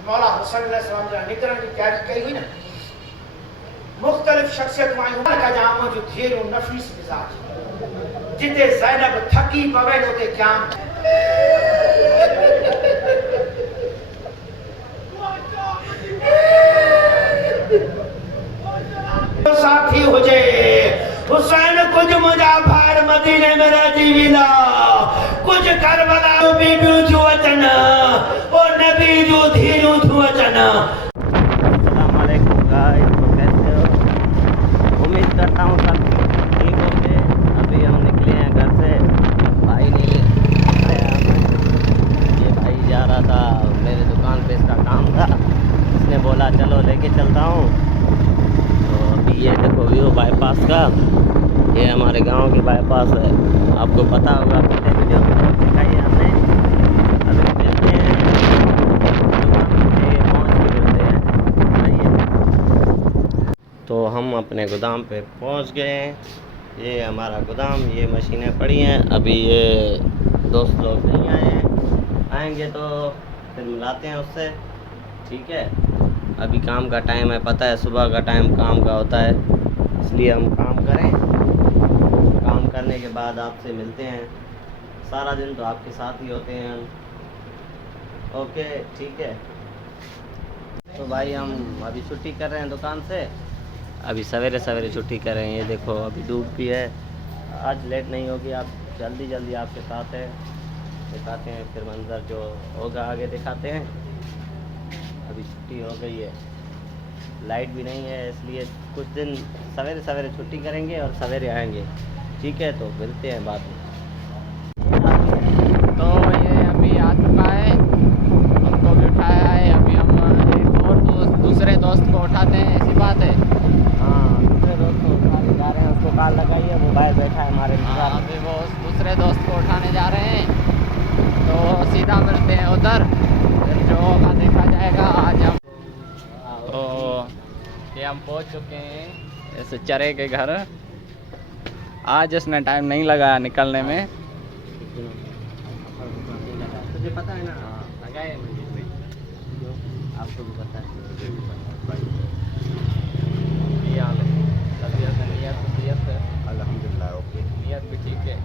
मौला हुसैन अलैहिस्सलाम जो निकरण की तैयारी कई हुई ना मुख्तलिफ शख्सियत का जाम जो धेर नफीस मिजाज जिते ज़ैनब थकी पवे होते क्याम साथी हुजे हुसैन कुछ मुजाफर मदीने में राजी विला कुछ करबला बीबी जो वचन और नबी जो धीरू जो वचन। अस्सलाम वालेकुम गाइस, तो कैसे हो? उम्मीद करता हूँ सब ठीक होंगे। अभी हम निकले हैं घर से, भाई नहीं आया। ये भाई जा रहा था मेरे दुकान पे, इसका काम था, इसने बोला चलो लेके चलता हूँ। तो अभी ये देखो व्यू बाईपास का, ये हमारे गांव के बाईपास है, आपको पता होगा, पिछले वीडियो में बहुत दिखाई है हमने। अभी मिलते हैं तो हम अपने गोदाम पे पहुंच गए हैं। ये हमारा गोदाम, ये मशीनें पड़ी हैं, अभी ये दोस्त लोग नहीं आए हैं, आएंगे तो फिर मिलाते हैं उससे, ठीक है। अभी काम का टाइम है, पता है सुबह का टाइम काम का होता है, इसलिए हम काम करें, काम करने के बाद आपसे मिलते हैं। सारा दिन तो आपके साथ ही होते हैं। ओके ठीक है। तो भाई हम अभी छुट्टी कर रहे हैं दुकान से, अभी सवेरे सवेरे छुट्टी कर रहे हैं। ये देखो अभी धूप भी है, आज लेट नहीं होगी, आप जल्दी जल्दी आपके साथ है, दिखाते हैं फिर मंजर जो होगा आगे दिखाते हैं। अभी छुट्टी हो गई है, लाइट भी नहीं है, इसलिए कुछ दिन सवेरे सवेरे छुट्टी करेंगे और सवेरे आएंगे, ठीक है। तो मिलते हैं बाद में। तो ये अभी आ चुका है, हमको भी उठाया है। अभी हम एक और दूसरे दोस्त को उठाते हैं, ऐसी बात है। हाँ, दूसरे दोस्त को उठाने जा रहे हैं, उसको कॉल लगाइए, वो बाहर बैठा है हमारे इंतजार। अभी वो उस दूसरे दोस्त को उठाने जा रहे हैं, तो सीधा मिलते हैं उधर, फिर जो होगा देखा जाएगा। आज हम तो ये हम पहुंच चुके हैं ऐसे चरे के घर। आज इसने टाइम नहीं लगाया निकलने में। तुझे पता है ना? हाँ, लगाए आपको भी पता है। तबीयत अल्हम्दुलिल्लाह ओके। नियत भी ठीक है।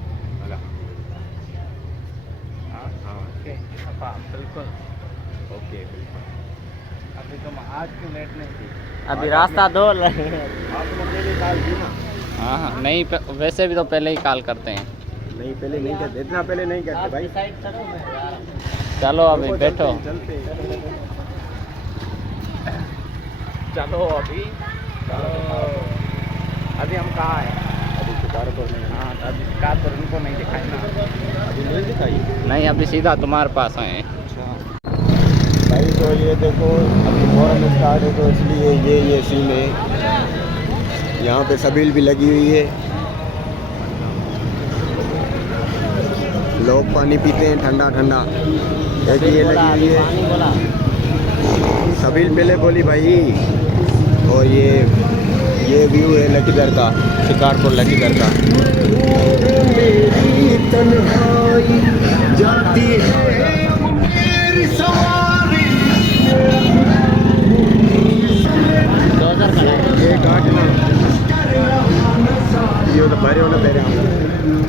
हाँ हाँ ओके बिल्कुल ओके बिल्कुल। अभी तुम आज क्यों लेट नहीं थी? अभी रास्ता धो रहे हैं। आपने पहले कॉल की ना? हाँ हाँ, नहीं वैसे भी तो पहले ही कॉल करते हैं। नहीं पहले नहीं करते, इतना पहले नहीं करते भाई। चलो अभी बैठो, चलते चलो अभी अभी हम कहाँ हैं? अभी शिकारपुर में। हाँ, अभी शिकारपुर उनको नहीं दिखाई ना। अभी नहीं दिखाई? नहीं, अभी सीधा तुम्हारे पास आए हैं। अच्छा भाई, तो ये देखो अभी मोहर्रम स्टार्ट है, तो इसलिए ये सीन है। यहाँ पे सबील भी लगी हुई है, लोग पानी पीते हैं ठंडा ठंडा। एक ये लगी हुई है सबील पहले बोली भाई। और ये व्यू है लकीदर का, शिकारपुर लकीदर का। ये काटना ये तो भरे होना पहले हम।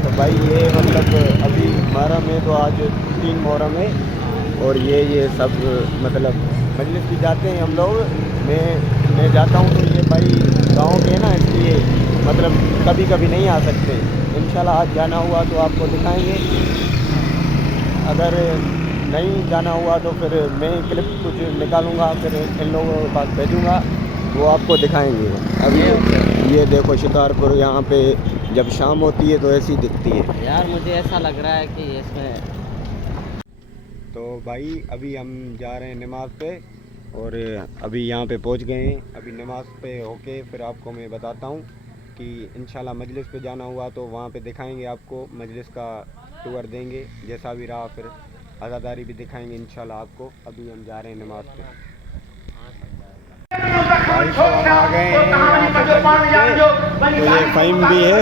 तो भाई ये मतलब अभी मुहर्रम है, तो आज 3 मुहर्रम है, और ये सब मतलब मजलिस भी जाते हैं हम लोग। मैं जाता हूँ, तो ये भाई गाँव के हैं ना, इसलिए मतलब कभी कभी नहीं आ सकते। इंशाल्लाह आज जाना हुआ तो आपको दिखाएंगे, अगर नहीं जाना हुआ तो फिर मैं क्लिप कुछ निकालूंगा, फिर इन लोगों के पास भेजूँगा, वो आपको दिखाएंगे। अभी ये देखो शिकारपुर, यहाँ पे जब शाम होती है तो ऐसी दिखती है यार। मुझे ऐसा लग रहा है कि इसमें तो भाई अभी हम जा रहे हैं नमाज़ पे, और अभी यहाँ पे पहुँच गए हैं। अभी नमाज़ पे होके फिर आपको मैं बताता हूँ कि इंशाल्लाह मजलिस पे जाना हुआ तो वहाँ पे दिखाएंगे आपको, मजलिस का टूर देंगे जैसा भी रहा, फिर आज़ादारी भी दिखाएंगे इंशाल्लाह आपको। अभी हम जा रहे हैं नमाज़ पे। भाई तो हम आ गए हैं यहाँ पे तो ये फ़हीम भी है,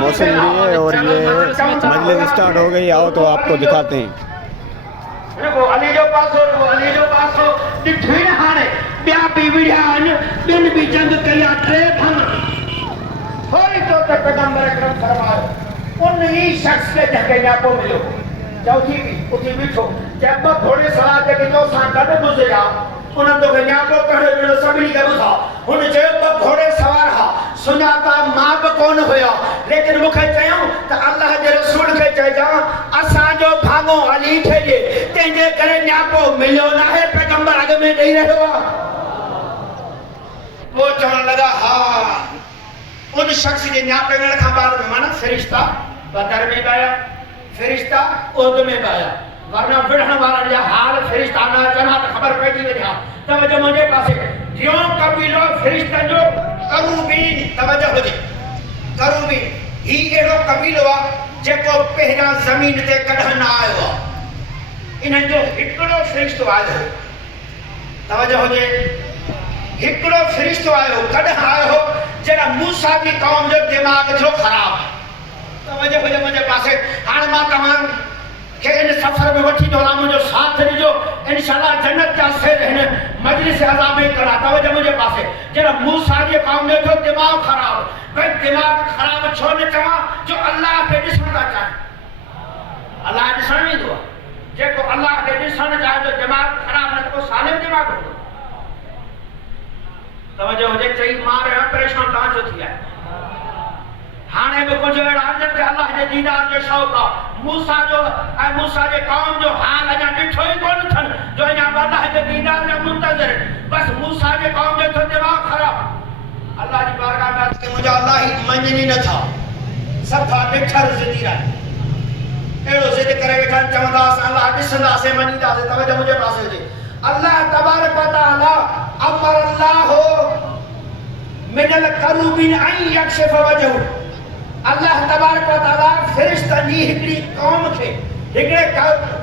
मौसम भी है और ये मजलिस स्टार्ट हो गई। आओ तो आपको दिखाते हैं। देखो अली जो पासो ॾिठो न हाणे ॿिया बि विढ़िया आहिनि, ॿियनि बि जंग कई आहे, टे भन थोरी तो त पैगंबर अकरम फरमायो उन ई शख्स खे जंहिंखे न्यापो मिलियो। चौथी बि उथी बीठो चए ॿ घोड़े सवार जेके तोसां गॾु गुज़रिया उन्हनि तोखे न्यापो कढियो ॾिनो, सभिनी खे ॿुधा। हुन चयो ॿ घोड़े सवार हा, सुञाता मां बि कोन हुया, लेकिन मूंखे चयूं त अल्लाह जे रसूल खे चइजां असांजो भाङो अली खे ॾे, तंहिंजे करे न्यापो मिलियो न आहे, पैगंबर अॻ में ॾेई रहियो आहे। पोइ चवण लॻा हा उन शख़्स जे न्यापे मिलण खां बाद माना फ़रिश्ता बदर में बि आया, फ़रिश्ता उहद में बि आया, वरना विढ़ण वारनि जा हाल फ़रिश्ता न अचनि हा त ख़बर पइजी वञे हा। तवजो मुंहिंजे पासे टियों कबीलो फ़रिश्तनि जो करूबीन, तवजो हुजे करूबीन ही अहिड़ो कबीलो आहे जेको पहिरियां ज़मीन ते कॾहिं न आयो आहे। इन्हनि जो हिकिड़ो फ़रिश्तो आयो, तवजो हुजे हिकिड़ो फ़रिश्तो आयो, कॾहिं आयो हो जॾहिं मूसा जी क़ौम जो दिमाग़ थियो ख़राब। तवजो हुजे मुंहिंजे पासे। हाणे मां तव्हां खे इन सफ़र में वठी थो वञा, मुंहिंजो साथ ॾिजो, इंशाअल्लाह जन्नत जा सेर हिन मजलिस अज़ा में करा। तवजो मुंहिंजे पासे जॾहिं मूसा जी क़ौम जो थियो दिमाग़ ख़राब, भई दिमाग़ ख़राब छो न चवां, जो अल्लाह खे ॾिसण था चाहिनि। अल्लाह ॾिसण वेंदो आहे, जेको अल्लाह खे ॾिसण चाहे जो दिमाग़ ख़राब न को सालिम दिमाग़ हूंदो। तवजो हुजे चई मां रहिया परेशान तव्हां छो थी आहे। हाणे बि कुझु अहिड़ा आहिनि जंहिंखे अल्लाह जे दीदार जो शौक़ु आहे। मूसा जो ऐं मूसा जे क़ौम जो हाल अञा ॾिठो ई कोन अथनि, जो अञा अल्लाह जे दीदार जा मुंतज़िर आहिनि। बसि मूसा जे क़ौम जो थियो दिमाग़ ख़राब। अल्लाह जी बारगाह में अर्ज़ु कई मुंहिंजा अल्लाह ई मञनि नथा, सफ़ा ॾिठर ज़िदी रहे अहिड़ो ज़िद करे वेठा चवंदा असां अल्लाह ॾिसंदासीं मञींदासीं। तवजो मुंहिंजे पासे हुजे अल्लाह तबारक व तआला अमर अल्लाह मिनल करूबिन ऐं यक्शिफ वजहू। अल्लाह तबारक व तआला फ़रिश्तनि जी हिकिड़ी क़ौम खे, हिकिड़े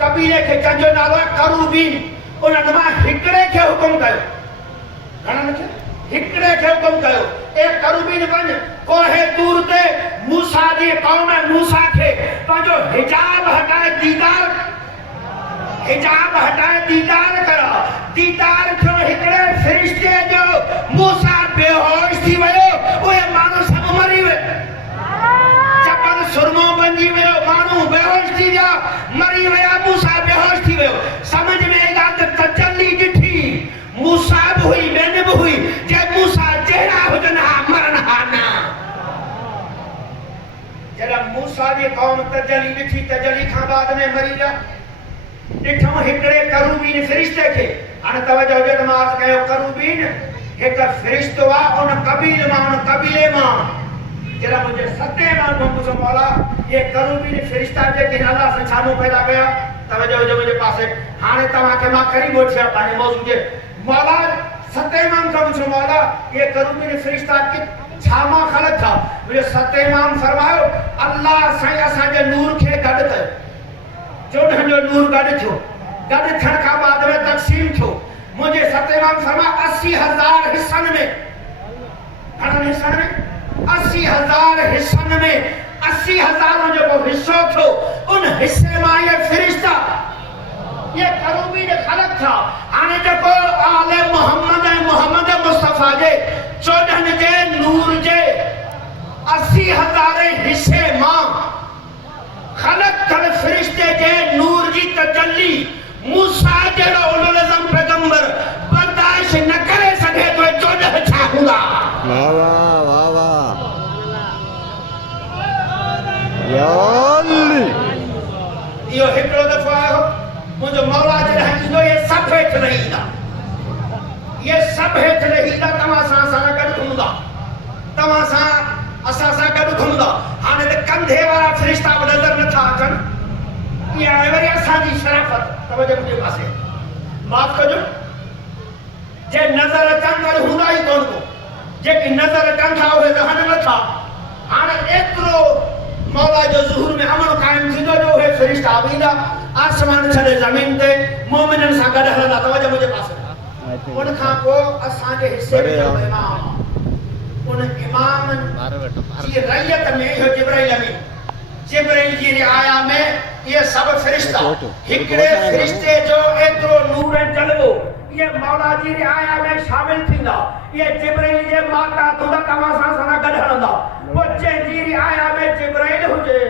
कबीले खे जंहिंजो नालो आहे करूबिन, उन्हनि मां हिकिड़े खे हुकुम कयो। घणनि खे? हिकिड़े खे हुकुम कयो ए करूबिन वञ कोहे तूर ते मूसा जी क़ौम मूसा खे पंहिंजो हिजाब हटाए दीदार करो। दीदार थियो हिकिड़े फ़रिश्ते जो, मूसा बेहोश थी वियो, उहे माण्हू सभु मरी विया, चपल सुरमो बणिजी वियो, माण्हू बेहोश थी विया, मरी विया, मूसा बेहोश थी वियो। समझ में आई ॻाल्हि त तजल्ली ॾिठी मूसा बि हुई, ॿियनि बि हुई, जे मूसा जहिड़ा हुजनि हा मरनि हा न। जॾहिं मूसा जी क़ौम तजल्ली ॾिठी, तजल्ली खां बाद में मरी विया। ॾिठो हिकिड़े करूबीन फ़रिश्ते खे। हाणे तवजो हुजे त मां अर्ज़ु कयो करूबीन हिकु फ़रिश्तो आहे उन कबीले मां। जॾहिं मुंहिंजे सते मां पुछो मौला ये करूबीन फ़रिश्ता जेके अल्लाह सां छा पैदा कया। तवजो हुजे मुंहिंजे पासे। हाणे तव्हांखे मां करीब वठी आहियां पंहिंजे मौज़ू जे। मौला सते इमाम खां पुछो मौला ये करूबीन फ़रिश्ता छा मां ख़लक़ था। मुंहिंजो सते इमाम फरमायो अल्लाह साईं असांजे नूर खे गॾु कयो, चोॾहं जो नूर गॾु थियो, गॾु थियण खां बाद में तक़सीम थियो। मुंहिंजे सते इमाम फरमायो 80,000 हिस्सनि में, घणनि हिस्सनि में? 80,000 हिस्सनि में 80,000 जो को हिस्सो थियो, उन हिस्से मां ये फ़रिश्ता ये करूबीन ख़लक़ था। हाणे जेको आले मोहम्मद ऐं मोहम्मद मुस्तफ़ा जे 14 जे नूर जे 80,000 हिस्से मां ख़लक़ थियल फ़रिश्ते जे नूर जी तजल्ली मूसा जहिड़ो उलुल अज़म पैगंबर बर्दाश्त न करे सघे तो 14 छा हूंदा। वाह वाह वाह वाह या अल्ली। इहो हिकिड़ो दफ़ो आयो मुंहिंजो मौला जॾहिं ईंदो ये सभु हेठि न ईंदा, ये सभु हेठि न ईंदा, तव्हां सां असां गॾु घुमंदा, तव्हां सां असां सां गॾु घुमंदा। हाणे त कंधे वारा फ़रिश्ता बि नज़र नथा अचनि। इहा आहे वरी असांजी शराफ़त। तवजो मुंहिंजे पासे माफ़ कजो, जे नज़र अचनि वरी हूंदा ई कोन को, जेकी नज़र अचनि था उहे रहनि नथा। हाणे एतिरो मौला जो ज़ुहूर में अमन क़ाइमु थींदो जो उहे फ़रिश्ता बि ईंदा, आसमान छॾे ज़मीन ते मोमिननि सां गॾु हलंदा। तवजो मुंहिंजे पासे उनखां पोइ असांजे हिसे अरे में यार। इमाम उन इमाम बाहर बैठो बाहर जी रैयत में इहो जिब्राइल अमीन जिब्राइल जी रिआया में ये सब फरिश्ता हिकिड़े फरिश्ते जो एतिरो नूर ऐं जलवो ये मौला जी रिआया में शामिल थींदा ये जिब्राइल जे माता थोड़ा तव्हां सां सां गॾु हलंदा पोइ जंहिंजी रिआया में जिब्राइल हुजे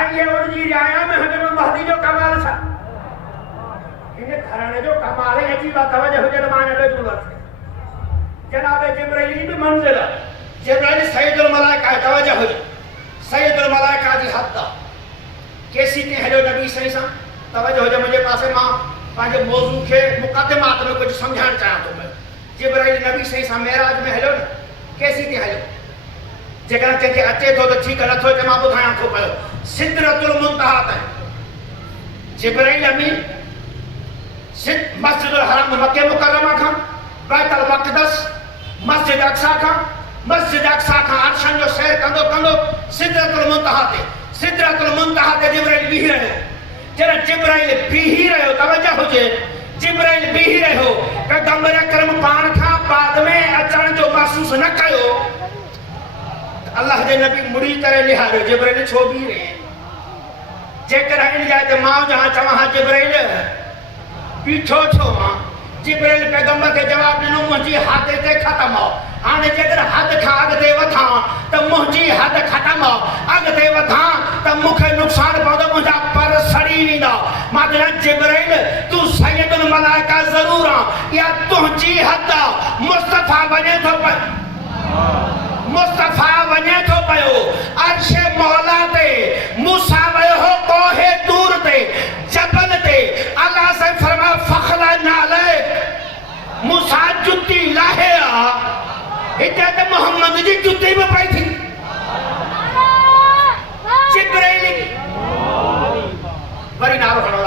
ऐं ये उनजी रिआया में हज़रत महदी जो कमाल छा इन घराणे जो कमाल है अजीब तवज्जो हुजे त मां न ॾिठो जनाब जिब्राइल जी भी मंजिल जिब्राइल सैयदुल मलाइका तवज्जो हुजे सैयदुल मलाइका जी हद केसी ते हलो नबी सही सां तवज्जो हुजे मुंहिंजे पासे मां पंहिंजे मौज़ू खे मुक़दमात में कुझु सम्झाइण चाहियां थो पियो जिब्राइल नबी सही सां मेराज में हलो न केसी ते हलो जेकॾहिं कंहिंखे अचे थो त ठीकु नथो अचे मां ॿुधायां थो पियो सिदरतुल मुंतहा ताईं जिब्राइल अमीन मस्जिदुल हराम मक्के मुकर्रमा खां बैतुल मक़दस मस्जिद अक्सा खां अर्शन जो सैर कंदो कंदो सिदरतुल मुंतहा ते जिब्राइल बीही रहियो जॾहिं जिब्राइल बीही रहियो तवज्जो हुजे जिब्राइल बीही रहियो पैगंबर अकरम पाण खां बाद में अचण जो महसूस न कयो अल्लाह जे नबी मुड़ी करे निहारियो जिब्राइल छो बीही रहे जेकॾहिं इन जाइ ते मां जहां चवां हा जिब्राइल बीठो छो मां जिब्राइल पैगंबर के जवाब ॾिनो मुंहिंजी हद ते ख़तम हो हाणे जेकर हद खां अॻिते वधां त मुंहिंजी हद ख़तम हो अॻिते वधां त मूंखे नुक़सान पवंदो मुंहिंजा पर सड़ी वेंदा मां चवां जिब्राइल तूं सैयदुल मलाइका ज़रूर आहे या तुंहिंजी हद मुस्तफ़ा वञे थो पियो अर्श मौला ते मूसा वियो हो कोहे दूर ते जबल ते अल्लाह से फरमा फखला नाले मूसा जुती लाहे हिते त मोहम्मद जी जुती भी पई थी जिब्राइल वरी नारो खणो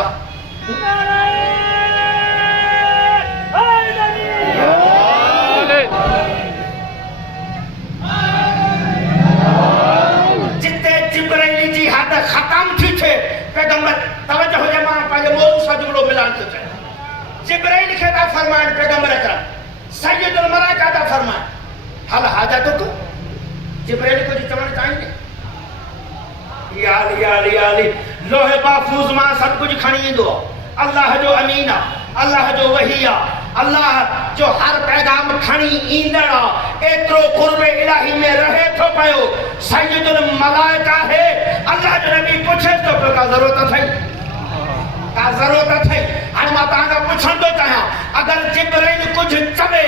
खत्म थी थे पैगंबर तवज्जो हो मां पंहिंजे मौजू सां जुमिलो मिलान थो चाहियां जिब्राइल खे था फरमाइनि पैगंबर अकरम सैयदुल मलाइका था फरमाइनि हल हाजत को जिब्राइल कुझु चवणु चाहींदे याली लोहे महफूज़ मां सभु कुझु खणी ईंदो अल्लाह जो अमीन आहे अल्लाह जो वही आहे अल्लाह जो हर पैगाम खणी ईंदड़ आहे एतिरो क़ुर्ब इलाही में रहे थो पियो सैयदुल मलाइका है अल्लाह जो नबी पुछे तो पियो का ज़रूरत अथई हाणे मां तव्हां खां पुछण थो चाहियां अगरि जिब्राइल कुझु चवे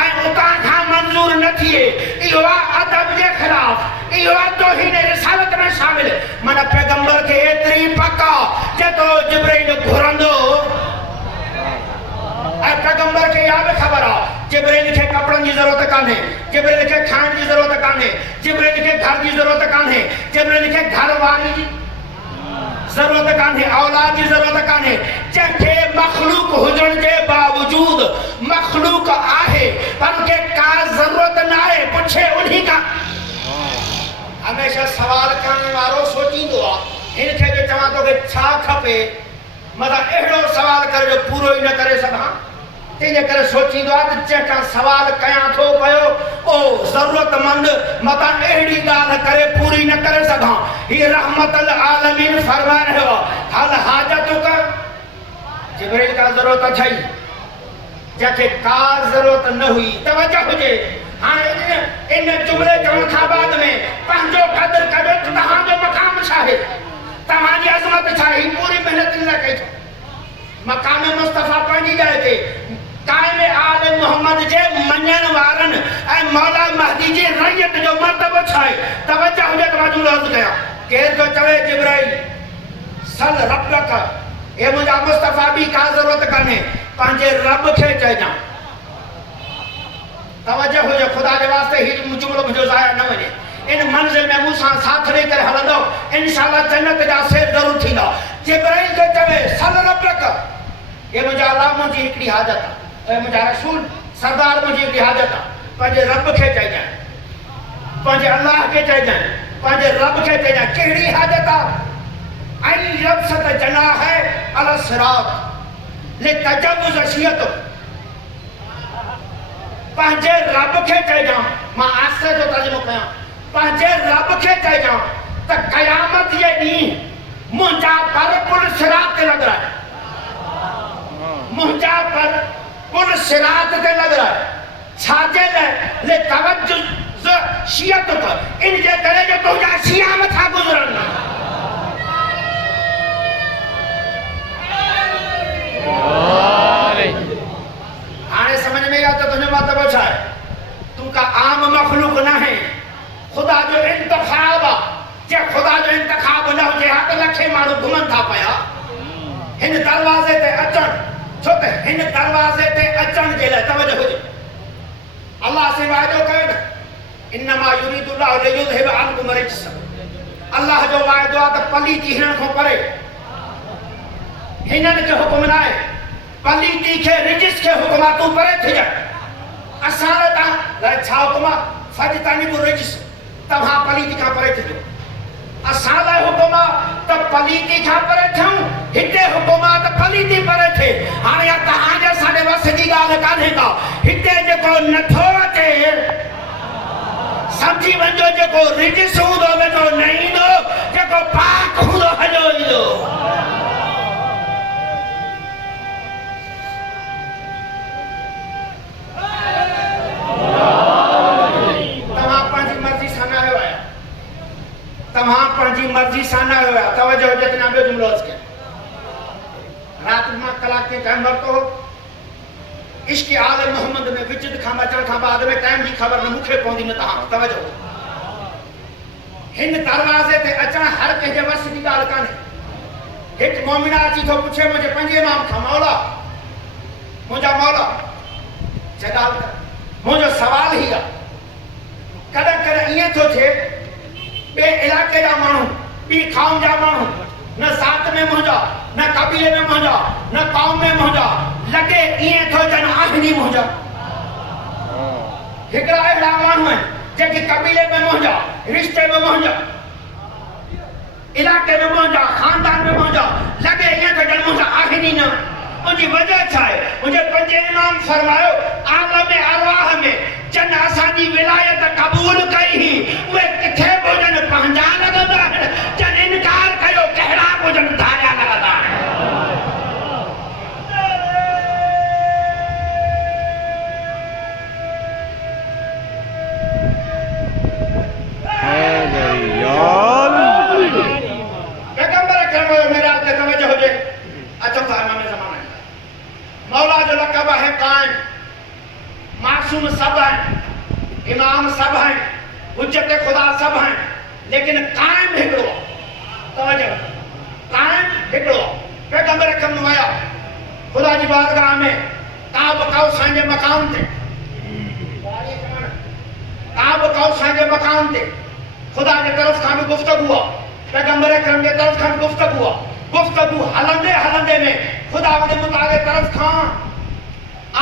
ऐं उतां खां मंज़ूर न थिए इहो आहे अदब जे ख़िलाफ़ इहो आहे तौहीन रिसालत में शामिल माना पैगंबर खे एतिरी पका जेतिरो जिब्राइल घुरंदो ऐं पैगंबर खे इहा बि ख़बर आहे जिब्राइल खे कपड़नि जी ज़रूरत कान्हे जिब्राइल खे खाइण जी ज़रूरत कान्हे जिब्राइल खे घर जी ज़रूरत कान्हे जिब्राइल खे घर वारी जी ज़रूरत कान्हे औलाद जी ज़रूरत कान्हे जंहिंखे मखलूक हुजण जे बावजूद मखलूक आहे पर उनखे का ज़रूरत न आहे पुछे उन्ही खां हमेशह सवाल करण वारो सोचींदो आहे हिन खे जो चवां तोखे छा खपे मतिलबु अहिड़ो सवाल करे जो पूरो ई न करे सघां तंहिंजे करे सोचींदो आहे त जंहिंखां सवाल कयां थो पियो ओ ज़रूरतमंद मतिलबु अहिड़ी ॻाल्हि करे पूरी न करे सघां हीअ रहमतल आलमीन फरमाए रहियो आहे हल हाजत कर जिब्राइल का ज़रूरत अथई जंहिंखे का ज़रूरत न हुई तवज्जो हुजे हाणे इन जुमिले चवण खां बाद में पंहिंजो क़दुरु कयो तव्हांजो मक़ाम छा आहे तव्हांजी अज़मत छा आहे पूरी महिनत न कई मक़ाम मुस्तफ़ा पंहिंजी जाइ ते काइम आल मोहम्मद जे मञण वारनि ऐं मौला महदी जी रैयत जो मर्तबो छा आहे तवज्जो हुजे त मां जुमिलो अर्ज़ु कयां केरु थो चवे जिब्राइल सल रब्बक हे मुंहिंजा मुस्तफ़ा बि का ज़रूरत कान्हे पंहिंजे रब खे चइजां तवज्जो हुजे ख़ुदा जे वास्ते हीउ जुमिलो मुंहिंजो ज़ाया न वञे इन मंज़िल में मूंसां साथ ॾेई करे हलंदो इंशाअल्लाह जन्नत जा सेर ज़रूर थींदा जिब्राइल खे चवे सल रब्बक हे मुंहिंजा अल्लाह मुंहिंजी हिकिड़ी हाजत आहे ऐं मुंहिंजा रसूल सरदार मुंहिंजी हिकिड़ी हाजत आहे पंहिंजे रब खे चइजांइ पंहिंजे अल्लाह खे चइजांइ पंहिंजे रब खे चइजांइ कहिड़ी हाजत आहे ऐं लफ़्ज़ जनाह है अल सिरात ले तजव्वुज़ शियत पंहिंजे रब खे चइजां मां आसे जो तर्जुमो कयां पंहिंजे रब खे चइजां त क़यामत जे ॾींहुं मुंहिंजा पर पुल सिरात ते लॻ रहा मुंहिंजा पर पुल सिरात ते लॻ रहा छाजे लाइ ले तवज्जुज़ शियत इन जे करे जो तुंहिंजा शिया मथां गुज़रनि हाणे समझ में आ तो तुझे मतलब छा है तू का आम मखलूक ना है खुदा जो इंतखाब जे खुदा जो इंतखाब न हुजे हा त लखे माण्हू घुमन था पिया हिन दरवाज़े ते अचण छो त हिन दरवाज़े ते अचण जे लाइ तवजो हुजे अल्लाह से वाइदो कयो न इन्नमा युरीदुल्लाहु लियुज़हिब अन्कुम रिज्स अल्लाह जो वाइदो आहे त पलीती हिननि खां परे हिननि खे हुकुम न आहे पलीती खे रिजिस खे हुकुम आहे तूं परे थी जा असां लाइ छा हुकुम आहे फजतनिबु रिजिस तव्हां पलीती खां परे थिजो असां लाइ हुकुम आहे त पलीती खां परे थियूं हिते हुकुम आहे त पलीती परे थिए हाणे या तव्हांजे असांजे वस जी ॻाल्हि कान्हे का हिते जेको नथो अचे समझी वञो जेको रिजिस हूंदो वेठो न ईंदो जेको पाक हूंदो हलियो ईंदो तव्हां पंहिंजी मर्ज़ी सां न आयो आहियो तवजो हुजे त ॿियो जुमिलो अर्ज़ु कयां राति मां कलाक ते टाइम वरितो हो इश्क़ आल मोहम्मद में विजद खां अचण खां बाद में टाइम जी ख़बर न मूंखे पवंदी न तव्हां तवजो हिन दरवाज़े ते अचण हर कंहिंजे वस जी ॻाल्हि कान्हे हिकु मोमिना अची थो पुछे मुंहिंजे पंहिंजे इमाम खां मौला मुंहिंजा मौला छा ॻाल्हि कर मुंहिंजो सवाल ई आहे कॾहिं कॾहिं ईअं थो थिए बे इलाके जा माण्हू ॿी क़ौम जा माण्हू न ज़ात में मुंहिंजा न कबीले में मुंहिंजा न क़ौम में मुंहिंजा लॻे ईअं थो ॼण आहिनि मुंहिंजा हिकिड़ा अहिड़ा माण्हू आहिनि जेके कबीले में मुंहिंजा रिश्ते में मुंहिंजा इलाके में मुंहिंजा ख़ानदान में मुंहिंजा लॻे ईअं थो ॼण मुंहिंजा आहिनि न उनजी वजह छा आहे मुंहिंजे पंहिंजे इमाम फरमायो आलम अरवाह में जन असांजी विलायत क़बूल कई उहे किथे भोजन पंहिंजा लॻंदा आहिनि जन इनकार कयो कहिड़ा भोजन धारिया लॻंदा पैगंबर अकरम मेरा ते तवज्जो हुजे अचो था इमाम ज़माना मौला जो लक़ब है कायम मासूम सब हैं इमाम सब हैं हुज्जत खुदा सब हैं लेकिन कायम हिकिड़ो तवज्जो कायम हिकिड़ो पैगंबर अकरम वया खुदा जी बारगाह में काब कौसैन जे मकाम ते खुदा जे तरफ खां भी गुफ्तगू आहे पैगंबर अकरम जे तरफ खां भी गुफ्तगू आहे गुफ्तगू हलंदे हलंदे में खुदा के मुताबिक तरफ खां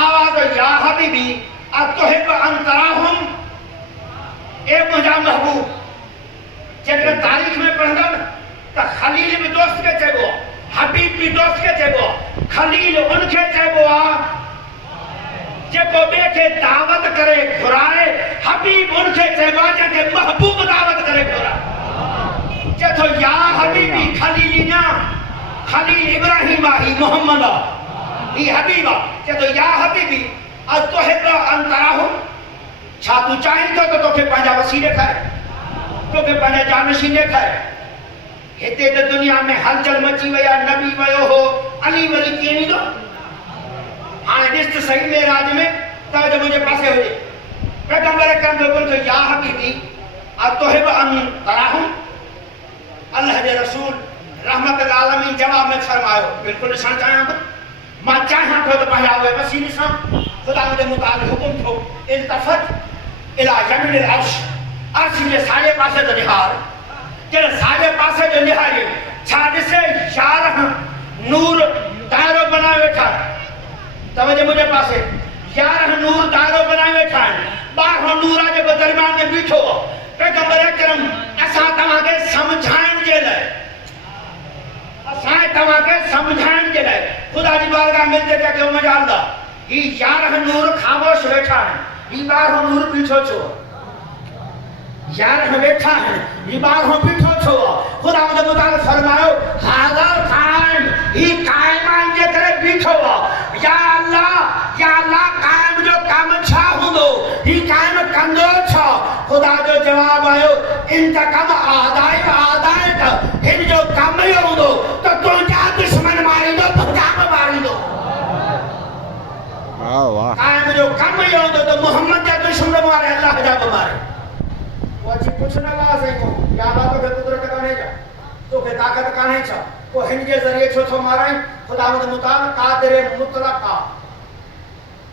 आवाज या हबीबी अतुहिब अन तराहुम ए मुंहिंजा महबूब जेकर तारीख में पढ़ंदा न त खलील भी दोस्त के चइबो हबीब भी दोस्त के चइबो खलील उनके चइबो जेको ॿिए खे दावत करे घुराए हबीब उनके चइबो जेके महबूब दावत करे घुराए चथो या हबीबी खलीली ना खलील इब्राहिम ही मोहम्मद ही हबीबा चथो या हबीबी अतुहिब अन तराहुम छा तू चाहीं थो त तोखे पंहिंजा वसी ॾेखारे तोखे पंहिंजा जानशीन ॾेखारे हिते त दुनिया में हलचल मची वई आहे नबी वियो हो अली वली कीअं ईंदो हाणे ॾिस त सही मेराज में तवजो मुंहिंजे पासे हुजे पैगंबर अकरम जो हुकुम थियो या हबीबी अतुहिब अन तराहुम अल्लाह जे रसूल रहमत आलमीन जवाब में फरमायो बिल्कुल ॾिसणु चाहियां थो मां चाहियां थो त पंहिंजा उहे वसी ॾिसां खुदा मुंहिंजे मुताबिक़ हुकुम थियो इल्तफ़त इला जमील अर्श अर्श जे साॼे पासे जो निहार जॾहिं साॼे पासे जो निहारे छा ॾिसे 11 नूर दायरो बनाए वेठा तवजो मुंहिंजे पासे 11 नूर दायरो बनाए वेठा आहिनि 12 नूर जेको दरमियान में बीठो पैगंबर अकरम असां तव्हांखे समझाइण जे लाइ के लाए खुदा जी बारगाह मिलते क्या क्यों मजा आंदा ई यार नूर खामोश बैठा है ई बार हो नूर पीछो छो यार हम बैठा है ई बार हो पीछो छो खुदा मुताबिक फरमायो हाजा कायम ई कायमान जे करे पीछो या अल्लाह कायम जो काम छा हुंदो ई कायम कंदो छ खुदा जो जवाब आयो इंतकाम आदाय का इन जो काम ही हुंदो तो तुझा दुश्मन मारिंदो तुझा मारिंदो वाह वाह कायम जो काम ही हुंदो तो मोहम्मद जा दुश्मन मारे अल्लाह जा मारे वो अच्छी पूछने ला सही को या अल्लाह तो कुदरत का नहीं जा तो के ताकत का नहीं छ को हिन के जरिए छो छो मारे खुदावंद मुताबिक कादिर मुतलक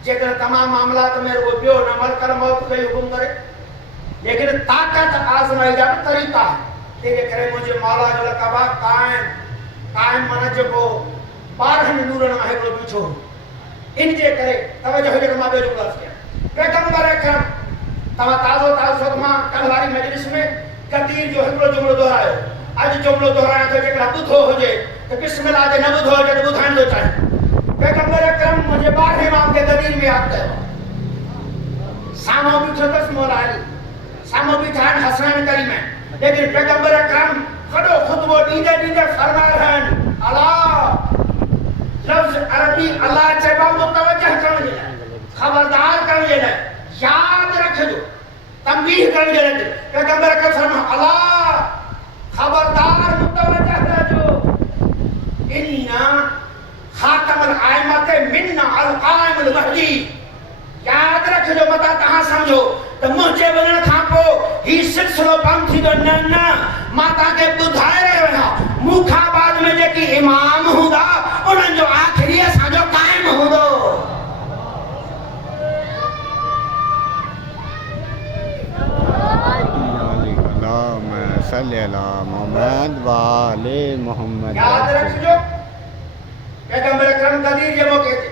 जेकर तमाम मामलात में वो बियो न मर कर मौत के हुक्म करे लेकिन ताकत आजमाई जा तरीका है तेरे करे मुझे मौला जो लकबा कायम मन जो को 12 नूर न है को पीछो इनके करे तवज्जो जे माबे जो बस के पैगंबर अकरम तवा ताजो मां कल वाली मजलिस में कतीर जो हिकड़ो जुमलो दोहरायो आज जुमलो दोहराया तो जेकरा बुधो हो जे तो बिस्मिल्लाह जे न बुधो जे तो बुधान दो चाहे पैगंबर अकरम मुझे 12 इमाम के कदीर में आता है सामो बिठो दस मौलाली सामो बिठान हसन करीम है लेकिन पैगंबर अकरम खड़ो खुतबो दीदे फरमा रहन अल्लाह लफ्ज अरबी अल्लाह चबा मुतवज्जह कर ले खबरदार कर ले याद रखजो तंबीह कर ले पैगंबर अकरम फरमा अल्लाह खबरदार मुतवज्जह रखजो इन्ना खातमुल आइमत मिन्ना अल काइमुल महदी याद रखजो मता कहां समझो तो मुझे वजन खापो ही सिलसिलो बंद थी तो नन्ना माता के बुधाए रहे हो मुखाबाद में जेकी इमाम हुंदा उन जो आखिरी साजो कायम हुंदो अल्लाहुम्मा सल्ली अला मुहम्मद व आले मुहम्मद याद रखजो पैगंबर अकरम कदीर जे मौके ते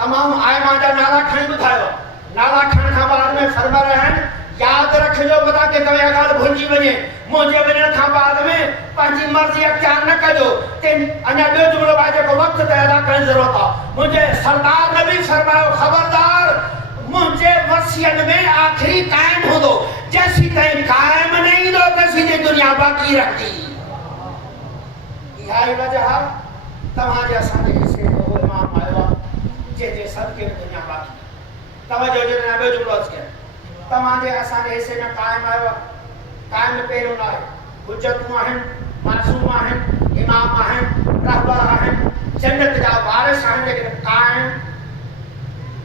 तमाम आयमा जा नाला खणी बुधायो नाला खण खां बाद में फरमा रहे हैं याद रखजो बता के तवे गाल भुलजी वने मुझे वजन खां बाद में पंजी मर्जी अख्तियार न कजो ते अना बे जुमलो बाजे को वक्त ते अदा करन जरूरत है मुझे सरदार नबी फरमायो खबरदार मुझे वसियत में आखिरी कायम हो दो जैसी तैन कायम नहीं दो तैसी जे दुनिया बाकी रखती यही वजह तमाजे असांजे हिस्से वो इमाम आयो जे सदके में दुनिया बाकी तवज्जो जे नबे जुमलो के तमाजे असांजे हिस्से में कायम आयो कायम पेरो ना हुज्जत आहिन मासूम आहिन इमाम आहिन रहबर आहिन जन्नत जा वारिस आहिन लेकिन कायम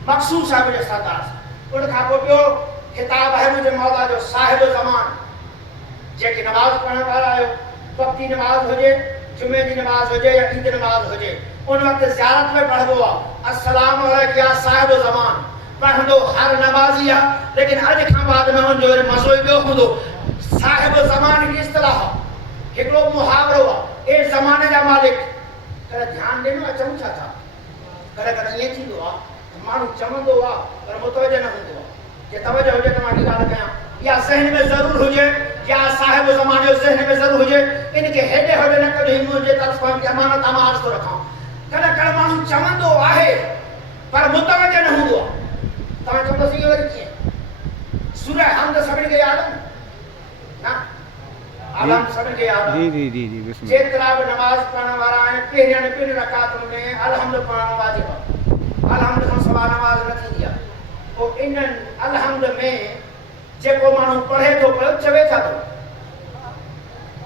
मखसूस साहब जे सरदार उन खां पोइ ॿियो किताब है मुझे मौला जो साहिब ज़मान जेकी नमाज पढ़ण वारा आयो वक्ती नमाज हुजे जुमे की नमाज हुजे या ईद नमाज हुजे उन वक्त ज़ियारत में पढ़बो अस्सलाम वालेकुम या साहिब ज़मान पढ़ंदो हर नमाज़ी आहे लेकिन अॼु खां बाद में उन जो मज़ो ॿियो हूंदो साहिब ज़मान की इस्तिलाह हिकिड़ो मुहावरो आहे ए ज़माने जा मालिक करे ध्यान ॾिनो अचूं छा था करे करे ईअं थींदो आहे माण्हू चवंदो आहे पर मुतवजह न हूंदो आहे जे तवजह हुजे त मां हीअ ॻाल्हि कयां या ज़हन में ज़रूर हुजे या साहिब ज़मान जो ज़हन में ज़रूर हुजे इनके हेॾे होॾे न कजो हिन मुंहिंजे तरफ़ खां अमानत आमाज़ थो रखां कॾहिं कॾहिं माण्हू चवंदो आहे पर मुतवजह न हूंदो आहे तव्हां चवंदोसीं इहो वरी कीअं सूरह हमद सभिनी खे यादि न आलम सभिनी खे यादि जी बिस्मिल्लाह जेतिरा बि नमाज़ पढ़ण वारा आहिनि पहिरियां ॿिनि रकातुनि में अलहम्द पढ़णु वाजिब आहे अलहम्द खां सवाइ नमाज़ न थींदी आहे पोइ इन्हनि अलहम्द में जेको माण्हू पढ़े थो पियो चवे छा थो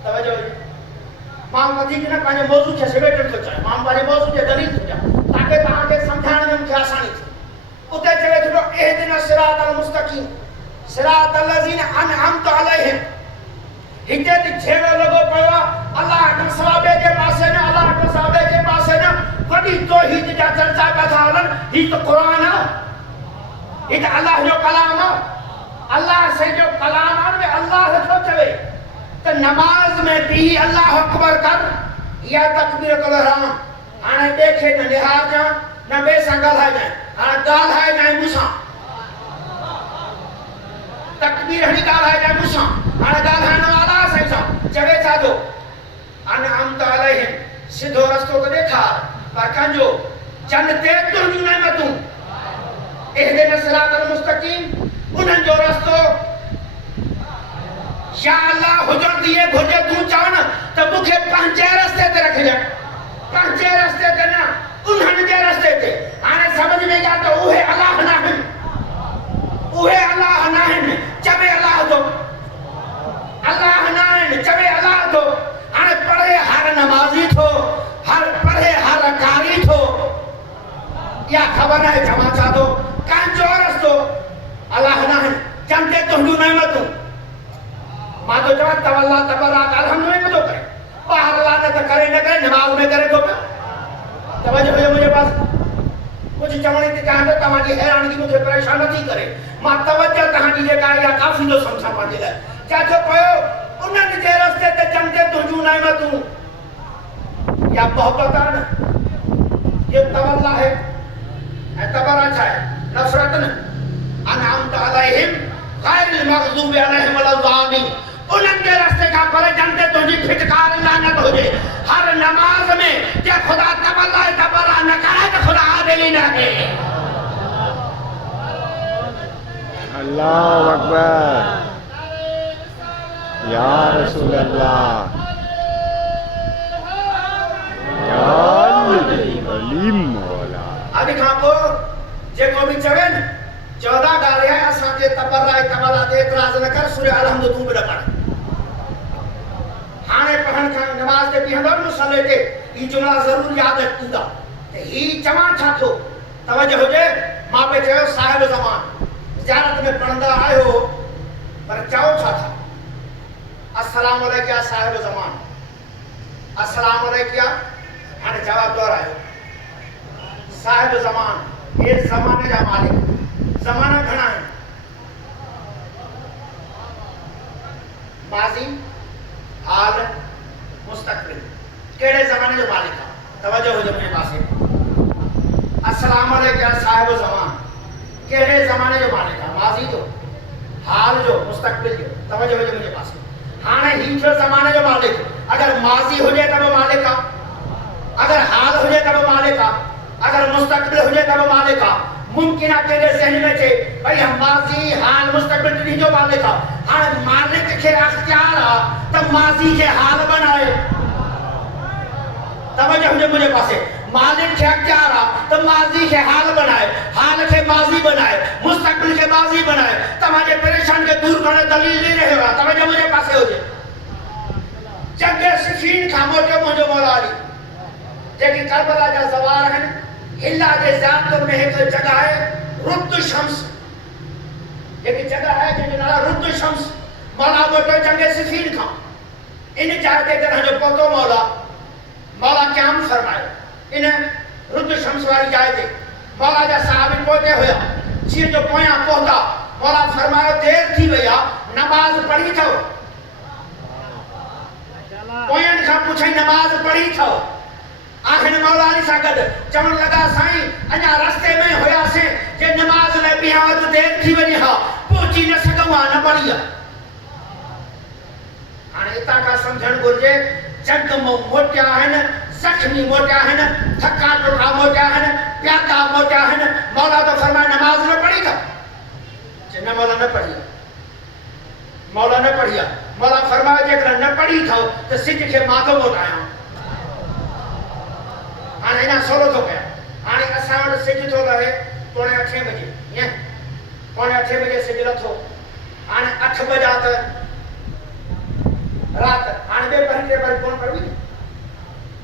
तवजो मां वधीक न पंहिंजे मौज़ू खे समेटण थो चाहियां मां पंहिंजे मौज़ू खे दलील थो चाहियां ताकी तव्हांखे सम्झाइण में मूंखे आसानी थिए उते चवे थो इहदिना सिरातल मुस्तक़ीम सिरातल लज़ीना अनअमत अलैहिम हिते ते छेड़ो लॻो पियो आहे अल्लाह के सवाबे जे पासे न अल्लाह के सवाबे जे पासे न वॾी तौहीद जा चर्चा पिया था हलनि हीउ त क़ुरान आहे हीउ त अल्लाह जो कलाम आहे अल्लाह से जो कलाम आहे में अल्लाह छो चवे त नमाज़ में भी अल्लाह अकबर कर या तकबीरतुल इहराम हाणे ॿिए खे न निहारजां न ॿिए सां ॻाल्हाइजां हाणे ॻाल्हाइजां मूंसां तकबीर हणी ॻाल्हाइजां मूंसां हाणे ॻाल्हाइण वारा साईं सां चवे छा थो अनअमत अलैहिम सिधो रस्तो को देखा पर कंजो जन्नते तुंहिंजूं नेमतूं इहदिन सिरातल मुस्तकीम उन्हनि जो रस्तो या अल्लाह हुजूर दिए घुर्जे तूं चवण त मूंखे पंहिंजे रस्ते ते रखजां पंहिंजे रस्ते ते न उन्हनि जे रस्ते ते हाणे समझ में अचा त उहे अलाह नाहिनि चवे अलाह थो अलाह नाहिनि चवे अलाह थो हाणे पढ़े हर नमाज़ी थो हर पढ़े हर कारी थो या ख़बर है जमा छा थो कंहिंजो रस्तो अलाह नाहिनि चंदे तुंहिंजूं नेमतूं मां तो चवां तवल्ला तबरा अलहम में तो करे बाहर लानत करे न करे नमाज में करे तो तवज्जो हुयो मुझे पास कुछ चवण थी चाहियां तो तव्हांजी हैरानगी मूंखे परेशान नथी करे मां तवज्जो तव्हांजी जेका इहा काफ़ी थो सम्झां पंहिंजे लाइ छा थो पियो उन्हनि जे रस्ते ते चमके तुंहिंजूं नेमतूं या मोहब्बत आहे न ये तवल्ला है ऐं तबरा छा आहे नफ़रत न अनअमत अलैहिम गैरिल मग़ज़ूबि अलैहिम वलद्दालिन उन्हनि जे रस्ते खां परे जंदे तुंहिंजी फिटकार लानत हुजे हर नमाज में जे खुदा तवल्ला तबरा न करे त खुदा आदिल न है अल्लाहु अकबर या रसूल अल्लाह या अली मौला अॼु खां पोइ जेको बि चवे न 14 ॻाल्हि आहे असांजे तबला ते एतिराज़ न कर सूर्य अलहम्द तूं बि न पढ़ हाणे पढ़ण खां नमाज़ ते बीहंदो मुसले ते ही जुमला ज़रूर यादि ईंदा त ही चवां छा थो तवज्जो हुजे मां पे चयो साहिब ज़मान ज़ियारत में पढ़ंदा आहियो पर चओ छा था अस्सलाम वालेकुम या साहिब ज़मान अस्सलाम वालेकुम हाणे जवाब दोहरायो साहिब ज़मान ये ज़माने जा मालिक ज़माना घणा आहिनि माज़ी हाल मुस्तक़बिल कहिड़े ज़माने जो मालिक आहे तवज्जो हुजे मुंहिंजे पासे अस्सलाम वालेकुम साहिब ज़मान कहिड़े ज़माने जो मालिक आहे माज़ी जो हाल जो मुस्तक़बिल जो तवज्जो हुजे मुंहिंजे पासे हाणे ही थियो ज़माने जो मालिक अगर माज़ी हुजे त बि मालिक आहे अगर हाल हुजे त बि मालिक आहे अगर मुस्तक़बिल हुजे त बि मालिक आहे मुमकिन आहे तेरे ज़हन में चे भाई हम माज़ी हाल मुस्तक़बिल टिनी जो मालिक आहे हाणे मालिक खे अख्तियार आहे त माज़ी खे हाल बनाए तवज्जो हुजे मुंहिंजे पासे मालिक खे अख्तियार आहे त माज़ी खे हाल बनाए हाल खे माज़ी बनाए मुस्तक़बिल खे माज़ी बनाए तव्हांजे परेशान खे दूर करण दलील ॾेई रहियो आहे तवज्जो मुंहिंजे पासे हुजे जंग सिफ़ीन खां मोटियो मुंहिंजो मौला अली जेकी करबला जा सवार आहिनि हिला जे ज़ात में एक जगह है रुद्द शम्स जेकी जगह है जिनजो नालो रुद्द शम्स मौला मोटो जंग सिफ़ीन खां इन जाइ ते जॾहिं जो पहुतो मौला क़याम फरमायो इन रुद्द शम्स वारी जाइ ते मौला जा सहाबी पहुते हुया जीअं जो पोयां पहुता मौला फरमायो देर थी वई आहे नमाज़ पढ़ी अथव पोयनि खां पुछई नमाज़ पढ़ी अथव आखिर मौला अली सां गॾु चवण लॻा साईं अञा रस्ते में हुयासीं जे नमाज़ लाइ बीहां त देर थी वञे हा पहुची न सघूं हा न पढ़ी आहे हाणे हितां खां सम्झणु घुरिजे जंग मोटिया आहिनि ज़ख़्मी मोटिया आहिनि थका टुका मोटिया आहिनि प्यादा मोटिया आहिनि मौला तो फरमाए नमाज़ न पढ़ी अथव जे न मौला न पढ़ी मौला न पढ़ी आहे मौला फरमायो जेकर न पढ़ी अथव त सिज खे मां थो मोटायां हाणे अञा सोलो थो पिया हाणे असां वटि सिज थो लहे 7:45 बजे ईअं 7:45 बजे सिज लथो हाणे 8 बजा त राति हाणे ॿिए पहिरीं टे पहिरीं कोन पढ़बी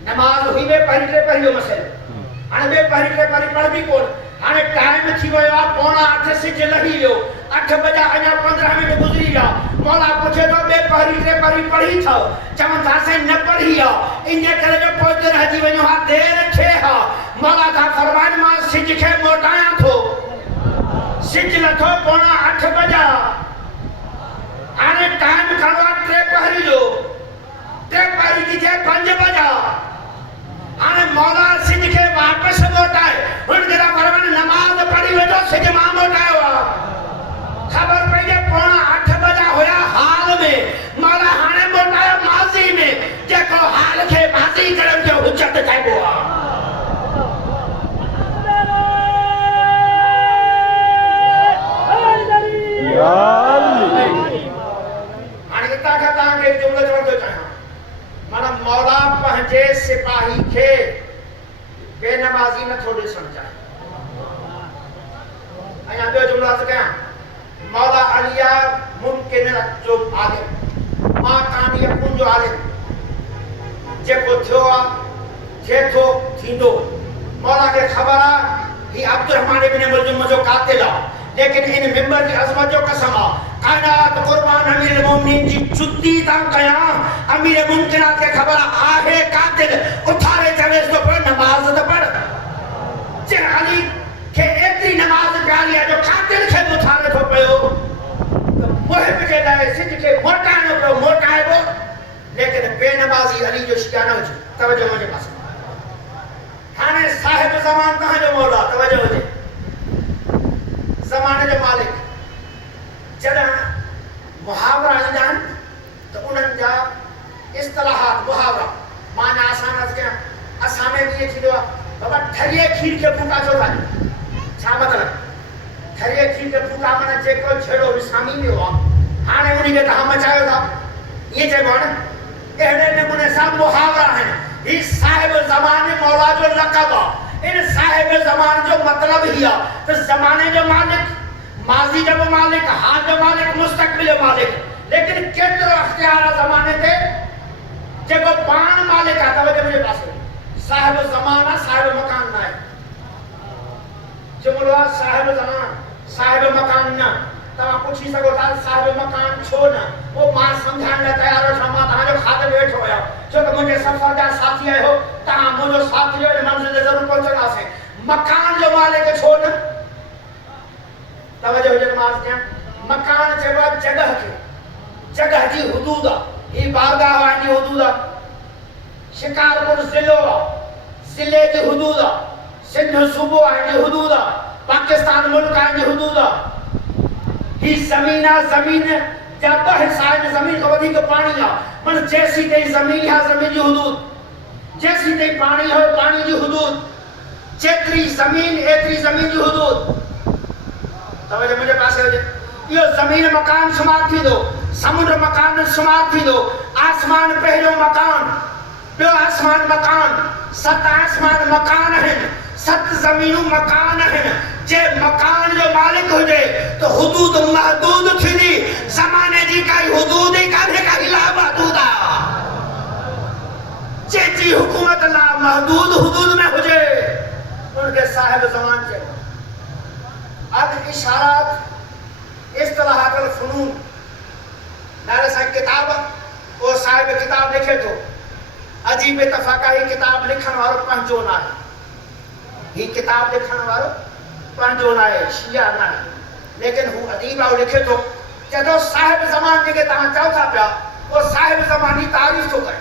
नमाज़ हुई ॿिए पहिरीं टे पहिरीं जो मसइलो हाणे ॿिए पहिरीं टे पहिरीं पढ़बी कोन हाणे टाइम थी वियो आहे 7:45 सिज लही वियो 8 बजा अञा 15 मिंट गुज़री विया मौला पुछे थो ॿिए पहिरीं टे पहिरीं पढ़ी अथव चवनि था साईं न पढ़ी आहे इन करे जो पोइ रहिजी वञो हा देर थिए हा मौला था फरमाइनि मां सिज खे मोटायां थो सिज लथो 7:45 बजा हाणे टाइम खणो आहे 3 पहिरीं जो 3 पहिरीं थी थिए 5 बजा हाणे मौला सिज खे वापसि मोटाए हुन जरा फरमाइनि नमाज़ पढ़ी वेठो सिज मां मोटायो आहे ख़बर पई जे 7:45 बजा हुया हाल में मौला हाणे मोटायो माज़ी में जेको हाल खे माज़ी करण जो हुजत पंहिंजे सिपाही खे बेनमाज़ी नथो ॾिसणु चाहे। अञा ॿियो जुमिलो अर्ज़ु कयां। मौला अलिया मुमकिन जो आलिम, मां कानी यकुन जो आलिम, जेको थियो आहे थिए थो थींदो। मौला खे ख़बर आहे ही अब्दुर्रहमान इब्न मुलज़िम जो कातिल आहे, लेकिन इन मिंबर की अज़मत जो कसम आहे कायनात कुर्बान अमीर मोमिनीन जी जुती था कयां। अमीर मुमकिनात खे ख़बर आहे कातिल, उथारे चवेस तो पढ़ नमाज़ तो पढ़। जे अली खे एतिरी नमाज़ प्यारी आहे जो कातिल खे उथारे थो पियो, मुहिब जे लाइ सिज खे मोटाइणो पियो मोटाइबो, लेकिन बेनमाज़ी अली जो शिया न हुजे। तवजो मुंहिंजे पासे। हाणे साहिब ज़मान तव्हांजो मौला, तवजो हुजे, ज़माने जो मालिक। जॾहिं मुहावरा ईंदा आहिनि त उन्हनि जा इस्तिलाहात मुहावरा माना आसान अर्ज़ु कयां। असां में बि इहे थींदो आहे बाबा ठरीअ खीर खे फूका छो था। छा मतिलबु? ठरीअ खीर खे फूका माना जेको छेड़ो विसामी वियो आहे हाणे उन खे तव्हां मचायो था, ईअं चइबो आहे न। अहिड़े नमूने सां मुहावरा आहिनि। ही साहिब ज़माने मौला जो लक़ब आहे। इन साहिब ज़मान जो मतिलबु ई आहे त ज़माने जो मालिक, माज़ी जो बि मालिक, हाल जो मालिक, मुस्तक़बिल जो मालिक, लेकिन केतिरो अख़्तियार आहे ज़माने ते जेको पाण मालिक आहे। तवजो मुंहिंजे पासे। साहिब ज़मान आहे, साहिब मकान न आहे। जुमिलो आहे साहिब ज़मान, साहिब मकान न। तव्हां पुछी सघो था साहिब मकान छो न? उहो मां सम्झाइण लाइ तयारु आहियां। मां तव्हांजो ख़ातिर वेठो आहियां छो त मुंहिंजे सफ़र जा साथी आहियो, तव्हां मुंहिंजो साथ ॾियो, इन मंज़िल ते ज़रूरु पहुचंदासीं। मकान जो मालिक छो न? तवजो हुजे। नमाज़ कयां। मकान चइबो आहे जॻह खे, जॻह जी हुदूद आहे। ही बारगाह वांजी हुदूद आहे। शिकारपुर ज़िलो आहे, ज़िले जी हुदूद आहे। सिंध सूबो आहे जी हुदूद आहे। पाकिस्तान मुल्क आहे जी हुदूद आहे। ही ज़मीन आहे, ज़मीन जा ॿ हिस्सा आहिनि। ज़मीन खां वधीक पाणी आहे, पर जेसीं ताईं ज़मीन आहे ज़मीन जी हुदूद, जेसीं ताईं पाणी हो पाणी जी हुदूद, जेतिरी ज़मीन एतिरी ज़मीन जी हुदूद। तवजो मुंहिंजे पासे हुजे। इहो ज़मीन मकान शुमार थींदो, समुंड मकान शुमार थींदो, आसमान पहिरियों मकान, ॿियो आसमान मकान, 7 आसमान मकान आहिनि, 7 ज़मीनूं मकान आहिनि। जे मकान जो मालिक हुजे त हुदूद महदूद थींदी। ज़माने जी काई हुदूद ई कान्हे, काई लामहदूद आहे। जंहिंजी हुकूमत लामहदूद हुदूद में हुजे उनखे साहिब ज़मान चइबो। अब इशारात इस्तिलाहात अल फ़ुनून नाले सां किताब, वो साहिब किताब लिखे थो। अजीब इतफ़ाक़ा ही किताब लिखण वारो पंहिंजो न आहे। ही किताब लिखण वारो पंहिंजो न आहे, शिया न आहे, लेकिन हू अदीब आहे, लिखे थो। जॾहिं साहिब ज़मान जेके तव्हां चओ था पिया, उहो साहिब ज़मान जी तारीफ़ थो करे।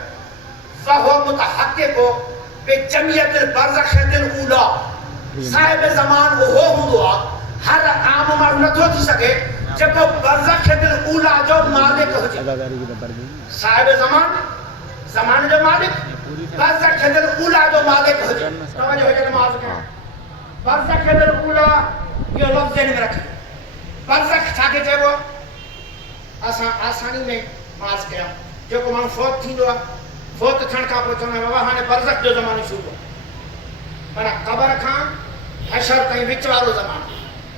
फ़हुव मुतहक़्क़िक़ु बिजमियतिल बरज़ख़िल ऊला। साहिब ज़मान उहो हूंदो आहे, हर आम माण्हू नथो थी सघे जेको बरज़ख़िल ऊला जो मालिक हुजे। साहिब ज़मान, ज़माने जो मालिक, बरज़ख़िल ऊला जो मालिक हुजे। तवजो हुजे। नमाज़ कयां। बरज़ख़िल ऊला इहो लफ़्ज़ में रखी। बरज़ख़ छाखे चइबो आहे? असां आसानी में माज़ कयां। जेको माण्हू फ़ौत थींदो आहे, फ़ौत थियण खां पोइ चवंदा आहिनि बाबा हाणे बरज़ख़ जो ज़मानो शुरू आहे, माना क़बर खां हशर ताईं विच वारो ज़मानो।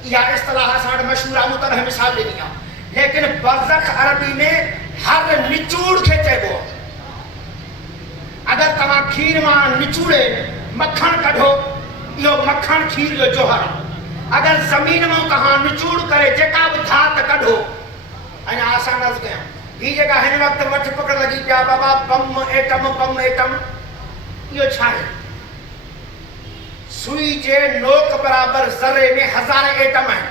इहा इस्तिलाह असां वटि मशहूरु आहे, मूं तॾहिं मिसाल ॾिनी आहे। लेकिन बरज़ख़ अरबी में हर निचूड़ खे चइबो आहे। अगरि तव्हां खीर मां निचूड़े मखण कढो, इहो मखण खीर जो जोहर आहे। अगरि ज़मीन मां तव्हां निचूड़ करे जेका बि धात कढो, अञा आसान अर्ज़ु कयां, ही जेका हिन वक़्तु वठि पकड़ लॻी पिया बाबा बम एटम, इहो छा आहे? सुई जे नोक बराबर ज़रे में 1000 एटम आहिनि।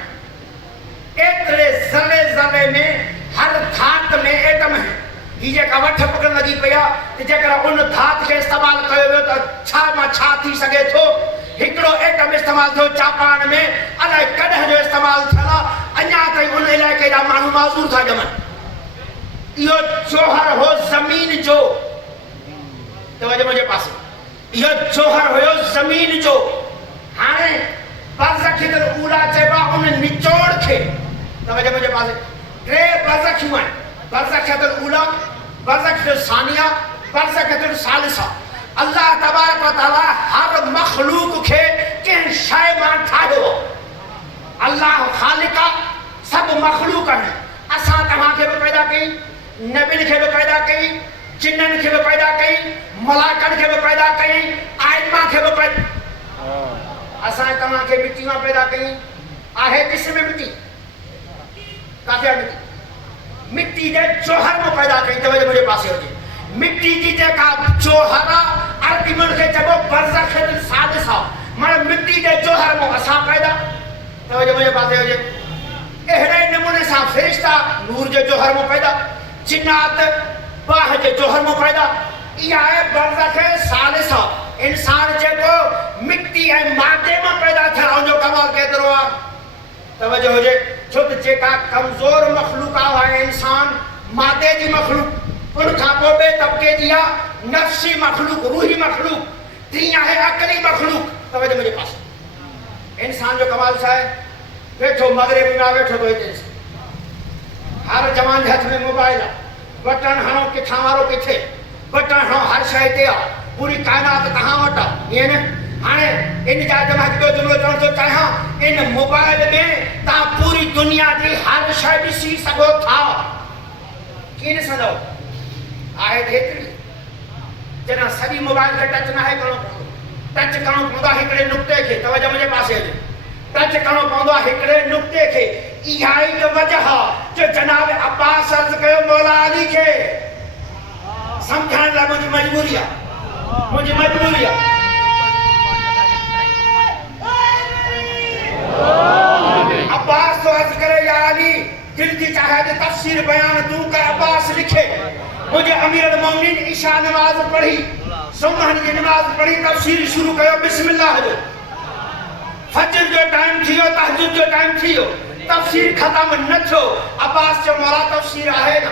एतिरे ज़रे में हर धात में एटम आहिनि। ही जेका वठ पकड़ लॻी पई आहे त जेकर उन धात खे इस्तेमालु कयो वियो त छा मां छा थी सघे थो। हिकिड़ो एटम इस्तेमालु थियो जापान में, अलाए कॾहिं जो इस्तेमालु थियल आहे, अञा ताईं उन इलाइक़े जा माण्हू माज़ूर था ॼमनि। इहो जोहर हो ज़मीन जो। तवजो मुंहिंजे पासे। इहो जोहर हुयो ज़मीन जो। हाणे बरज़ख़िल ऊला चइबो आहे उन निचोड़ खे। तवजो मुंहिंजे पासे। 3 बरज़ख़ियूं आहिनि, बरज़ख़िल ऊला, बरज़ख़िल सानिया, बरज़ख़िल सालिसा। व ताला हर मखलूक के कंहिं शइ मां ठाहियो। अल्लाह ख़ालिक सब मखलूक आहिनि। असां तव्हांखे बि पैदा कई, नबियुनि खे बि पैदा कई, जिन्ननि खे बि पैदा कई, मलाइकनि खे बि पैदा कई, आइमा खे बि पैदा। असां तव्हांखे मिट्टी मां पैदा कई। आहे जिस्म में मिट्टी, काथे आहे मिट्टी? मिट्टी जे जोहर में पैदा कई। तवजो मुंहिंजे पासे हुजे। मिट्टी जी जेका जोहर आहे, अरबी में खे चइबो बरज़ख सादिस आहे, माना मिट्टी जे जोहर में असां पैदा। तवजो मुंहिंजे पासे हुजे। अहिड़े नमूने सां फ़रिश्ता नूर जे जोहर में पैदा, जिन्नात बाह जे जोहर में पैदा। इहा आहे बरज़ख सादिस आहे। इंसान जेको मिट्टी ऐं मादे में पैदा थिया, उनजो कमाल केतिरो आहे। तवजो हुजे। छो त जेका कमज़ोर मखलूक आहे इंसान, मादे जी मखलूक, उनखां पोइ ॿिए तबिके जी आहे नफ़्सी मखलूक, रूही मखलूक, टी आहे अक़ली मखलूक। तवजो मुंहिंजे पास। इंसान जो कमाल छा आहे? वेठो मगरिब में वेठो थो हिते, हर जवान जे हथ में मोबाइल आहे। बटन हणो, किथां वारो किथे, बटन हणो, हर शइ हिते आहे। पूरी काइनात तव्हां वटि आहे। ईअं न? हाणे इन जा मां हिकिड़ो जुमिलो चवण थो चाहियां, इन मोबाइल में तव्हां पूरी दुनिया जी हर शइ ॾिसी सघो था। कीअं ॾिसंदव? आहे हेतिरी जना सॼी मोबाइल खे टच न आहे करणो पवंदो। टच करणो पवंदो आहे हिकिड़े नुक़्ते खे। तवजो मुंहिंजे पासे हुजे। टच करणो पवंदो आहे हिकिड़े नुक़्ते खे। इहा ई त वजह आहे जो जनाब अब्बास अर्ज़ कयो मौला अली खे सम्झाइण लाइ मुंहिंजी मजबूरी आहे। मुंहिंजी मजबूरी आहे। अब्बास तो अर्ज करे, या अली, दिल की चाहे तो तफसीर बयान तू कर। अब्बास लिखे, मुझे अमीर अल मोमिनीन ईशा नमाज पढ़ी, सुबह की नमाज पढ़ी, तफसीर शुरू कयो बिस्मिल्लाह जो। फजर जो टाइम थियो, तहज्जुद जो टाइम थियो, तफसीर खत्म न थियो। अब्बास जो मौला तफसीर आहे ना।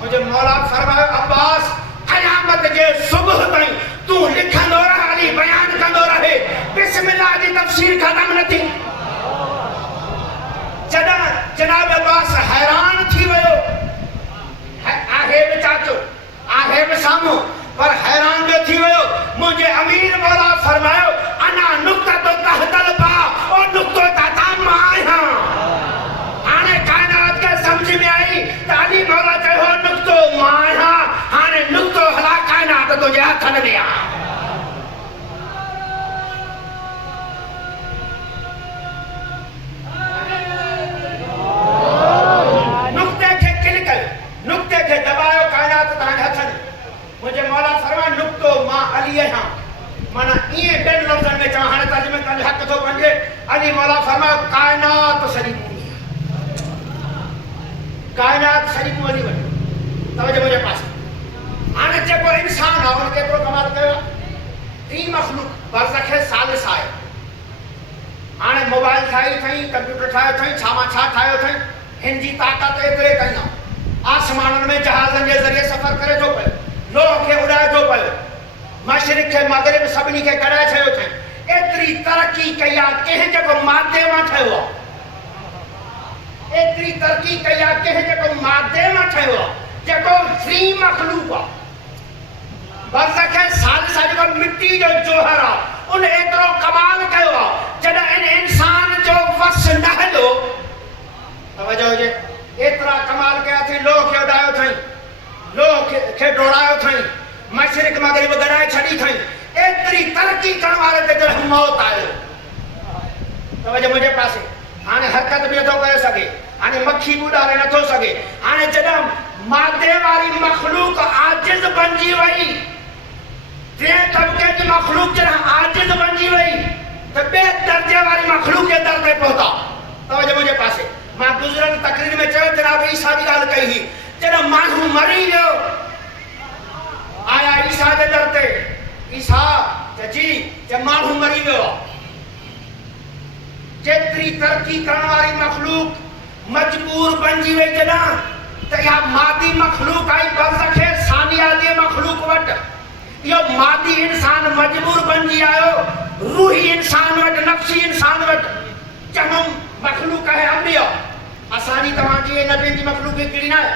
मुझे मौला फरमायो, अब्बास क़यामत के सुबह ताईं तू लिखंदो रह, अली बयान कंदो रहे, बिस्मिल्लाह जी तफसीर खत्म न थी। जनाब अब्बास हैरान थी वियो। आहे बि चाचो, आहे बि साम्हूं, पर हैरान जो थी वियो। मुंहिंजे अमीर मौला फरमायो, अना नुक़्ता तो तहतल बा, और नुक़्तो ताता मां आहियां। हाणे काइनात खे सम्झ में आई त अली मौला चयो नुक़्तो मां आहियां। हाणे नुक़्तो हला काइनात तुंहिंजे हथनि में आहे। मुझे मौला फरमाए नुक़्तो मां अली आहियां। माना ईअं ॿिनि लफ़्ज़नि में चवां, हाणे तर्जुमे कंदे हक़ थो बणिजे। अली मौला फरमायो काइनात सॼी मूं आहे, काइनात सॼी मूं हली वञो। तवजो मुंहिंजे पासे। हाणे जेको इंसान आहे उन केतिरो कमाल कयो आहे। टी मखलूक बरज़ख सालिस आहे। हाणे मोबाइल ठाही अथई, कंप्यूटर ठाहियो अथई, छा मां छा ठाहियो अथई, हिन जी ताक़त एतिरे कई आहे। आसमाननि में जहाज़नि जे ज़रिए सफ़र करे थो पियो, लोह खे उॾाए थो पियो, मशरिक़ खे मग़रिब सभिनी खे गॾाए छॾियो अथई। एतिरी तरक़ी कई आहे कंहिं जेको मादे मां ठहियो आहे। एतिरी तरक़ी कई आहे कंहिं जेको मादे मां ठहियो आहे, जेको फ्री मखलूक आहे। बरज़ख सालिस आहे, जेको मिट्टी जो जोहर आहे, उन एतिरो कमाल कयो आहे। जॾहिं इन इंसान जो वस न हलियो, तवजो हुजे, एतिरा कमाल कया अथई। लोह खे उॾायो अथई, लोह खे डोड़ायो अथई, मशरिक़ मग़रिब गॾाए छॾी अथई। एतिरी तरक़ी करण वारे ते जॾहिं मौत आयो, तवजो मुंहिंजे पासे। हाणे हरकत बि नथो करे सघे, हाणे मक्खी बि उॾारे नथो सघे। हाणे जॾहिं मादे वारी मखलूक आजिज़ बणिजी वई, टिएं तबिके जी मखलूक जॾहिं आजिज़ बणिजी वई, त ॿिए दर्जे वारी मखलूक जे दर ते पहुता। तवजो मुंहिंजे पासे। मां गुज़िरियल तक़रीर में चयो, जनाब ईसा जी ॻाल्हि कई हुई। जॾहिं माण्हू मरी वियो, आया ईसा जे दर ते, ईसा जी माण्हू मरी वियो। जेतिरी तरक़ी करण वारी मखलूक मजबूर बणिजी वई, जॾहिं त इहा मादी मखलूक आई बरज़ख सानिया जे मखलूक वटि। इहो मादी इंसान मजबूर बणिजी आयो रूही इंसान वटि, नफ़्सी इंसान वटि। चङो मखलूक आहे अंबिया। असांजी तव्हांजी नबियुनि जी मखलूक हिकिड़ी न आहे।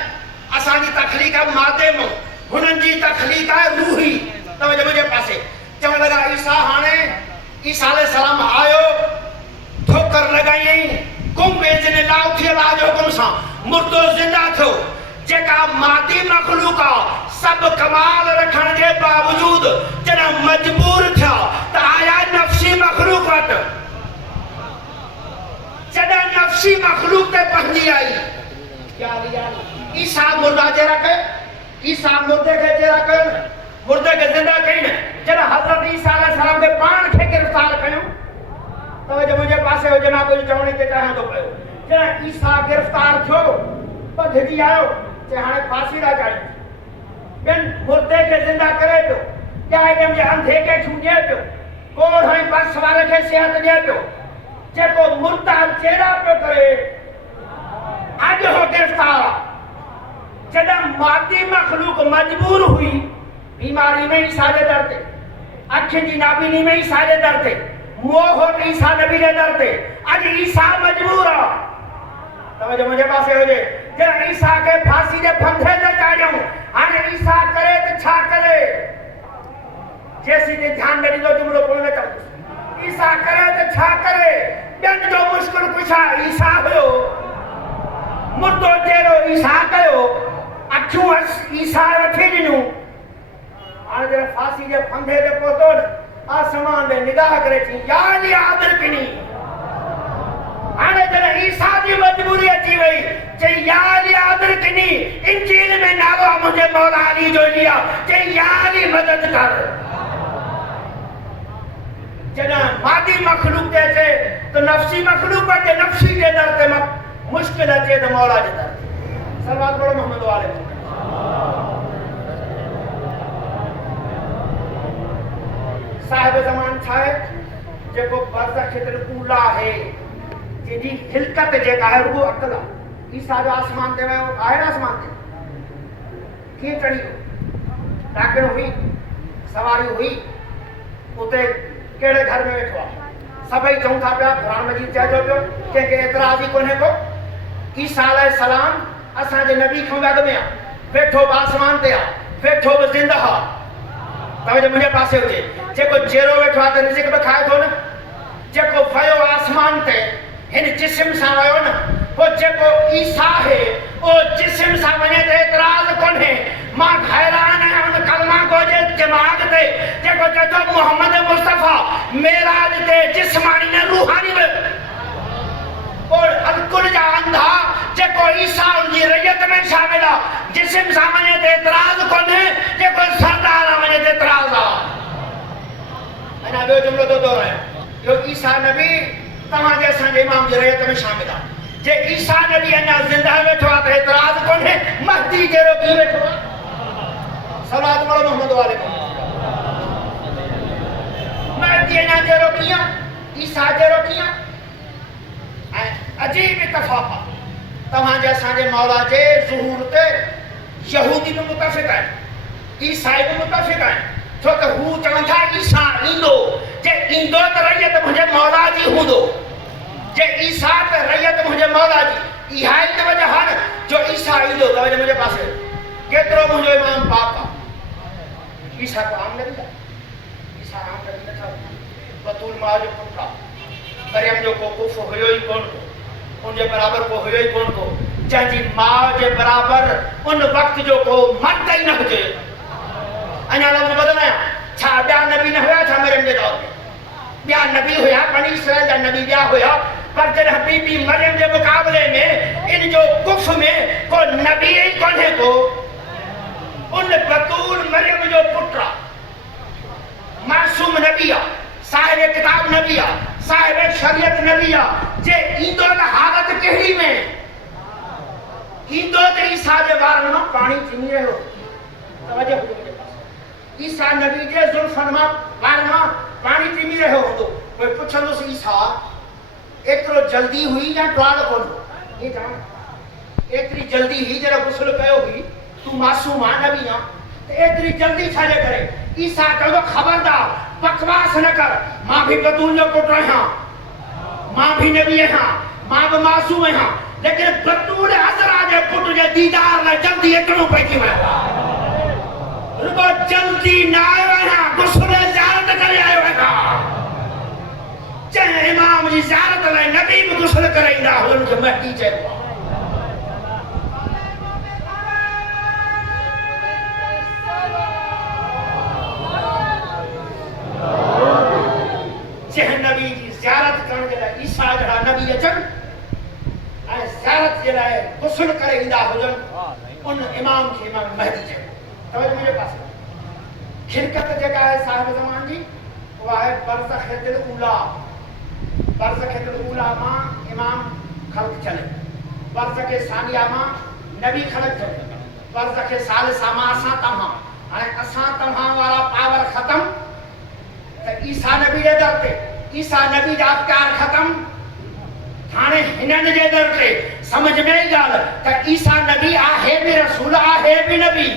असांजी तख़लीक़ आहे मादे में, हुननि जी तख़लीक़ आहे रूही। तवजो मुंहिंजे पासे। ईसा अलैहिस्सलाम आयो ठोकर लगाई कुंभेज ने लाउ थे लाज हुकुम सां मुर्दो जिंदा थियो जेका मादी मखलूक सब कमाल रखण जे बावजूद जरा मजबूर था त आया नफ्सी मखलूक वट जदा नफ्सी मखलूक ते पहुंची आई क्या लिया ईसा मुर्दा जे रखे ईसा मुर्दे के जे रखे मुर्दे के जिंदा कई न जरा हजरत ईसा अलैहिस्सलाम के पान के गिरफ्तार कयो तो जो मुझे पासे हो जना कोई चवणी के चाहे तो पयो जरा ईसा गिरफ्तार थो पधजी आयो जे हाने फांसी दा चाही बिन मुर्दे के जिंदा करे तो क्या है जे अंधे के छूटे तो कोड़ है पर सवार के सेहत दे तो जे को मुर्दा चेहरा पे करे आज हो गिरफ्तार जदा मादी मखलूक मजबूर हुई बीमारी में ईसा दे दरते अखि जी नाबीनी में ईसा दे दरते मोह हो ईसा नबी दे दरते आज ईसा मजबूर है तवजो मुझे पासे हो जे जरा ईसा के फांसी दे फंदे ते चाड़ियो हाने ईसा करे त छा करे जैसी ने ध्यान न दीदो जुमलो कोई न चाहतो ईसा करे त छा करे जन जो मुश्किल कुछा ईसा हो मुर्दो तेरो ईसा कयो अखियूं ईसा रखी दिनू हाणे जरा फांसी जे फंदे ते पहुतो आसमान में निगाह करे थी याद आदर किनी हाणे जरा ईसा जी मजबूरी अची वई चई याद आदर किनी इंजील में नालो मुझे मौला अली जो लिया चई याद मदद कर जना मादी मखलूक ते अचे तो नफ्सी मखलूक के नफ्सी के दर ते मुश्किल अचे तो मौला जे दर सल्लल्लाहु अलैहि मोहम्मद वाले साहिब ज़मान छाए जेको बरज़ख क्षेत्र कूला है जेदी खिलकत जेका है वो अकल ईसा जो आसमान ते वयो आहे आसमान ते की चढ़ी डाकण हुई सवारी हुई उते केड़े घर में वेठो सबई चऊं था पिया कुरान मजीद चयो पियो के एतराज ही कोने को ईसा अलैहिस्सलाम असा जे नबी खां अॻ में वेठो आसमान ते वेठो बि जिंदा तवजो मुझे पासे हुजे जेको चेरो वेठो आ त रिज़्क़ बि खाए थो न जेको वयो आसमान ते हिन जिस्म सां वयो न वो जेको ईसा है ओ जिस्म सां वने ते एतराज कोन्हे मां हैरान आहियां उन कलमा को जे दिमाग ते जेको चतो मोहम्मद मुस्तफा मेराज ते जिस्मानी ने रूहानी में और अलकुल जा अंधा जेको ईसा उनकी रैयत में शामिल आ जिस्म सां वने ते एतराज कोन्हे जेको सरदार वने ते एतराज आ अना बे जुमलो तो दोहराया जो ईसा नबी तमा जैसा इमाम जी रैयत में शामिल आ जे ईसा नबी अना जिंदा वेठो आ ते एतराज कोन्हे महदी जेरो की वेठो आ सलात वाले मोहम्मद वाले महदी अना जेरो किया ईसा जेरो किया अजीब इत्तफाक तमा जैसा जे मौला जे ज़ुहूर ते यहूदी में मुतफिक है ईसाई में मुतफिक है छो त हू चवन था ईसा इंदो जे इंदो त रैयत मुझे मौला जी हुंदो जे ईसा त रैयत मुझे मौला जी इहाई त वजह हन जो ईसा इंदो त वजह मुझे पासे केतरो मुझे इमाम पाक ईसा को आम नबी ईसा आम नबी न था बतूल मां जो पुत्र मरियम जो को कुफ होयो ही कोन को उनके बराबर को होयो ही कोन को जंहिंजी मां जे बराबर उन वक्त जो को मर्द ही न हुजे अना लफ्ज़ बदलाया छा ॿिया नबी न हुया छा मरियम जे दौर में ॿिया नबी हुया बनी इसराइल जा नबी ॿिया हुया पर जॾहिं बीबी मरियम जे मुक़ाबले में इन जो कुफ में को नबी ही कोन्हे को उन बतूल मरियम जो पुत्र मासूम नबी आ साहिब किताब नबी आ साहिब शरीयत नबी आ जे ईंदो न हालत कहिड़ी में ईंदो त ईसा जे वारनि मां पाणी चिमी रहियो तवजो ईसा नबी जे ज़ुल्फ़नि मां वारनि मां पाणी चिमी रहियो हूंदो कोई पुछंदुसि ईसा एतिरो जल्दी हुई या ट्वाल कोन ये जान एतिरी जल्दी ही जरा गुस्ल कयो हुई तू मासूम आ नबी आ त एतिरी जल्दी छा जे करे ईसा चवंदो खबरदार बकवास न कर मां भी बतूल जो पुट आहियां मां भी नबी आहियां मां भी मासूम आहियां लेकिन बतूल अज़रा जे पुट जे दीदार लाइ जल्दी अचणो पइजी वियो रुगो जल्दी न आयो आहियां गुस्ल ज़ियारत करे आयो आहियां गुस्ल करे ईंदा हुननि खे महदी चइबो आहे। जंहिं नबी जी ज़ियारत करण जे लाइ ईसा जहिड़ा नबी अचनि ऐं ज़ियारत जे लाइ गुस्ल करे ईंदा हुजनि उन इमाम खे इमाम महदी चइबो। तवजो मुंहिंजे पासे खिलकत जेका आहे साहिब ज़मान जी उहा आहे बरज़ख़िल ऊला। बरज़ख़िल ऊला मां इमाम ख़ल्क़ चले, बरज़ख़ सानिया मां नबी ख़ल्क़ चले, बरज़ख़ सालिसा मां असां तव्हां। हाणे असां तव्हां वारा पावर ख़तम त ईसा नबी जे दर ते ईसा नबी जा अफ़कार ख़तम। हाणे हिननि जे दर ते समझ में ई ॻाल्हि त ईसा नबी आहे बि रसूल आहे बि नबी।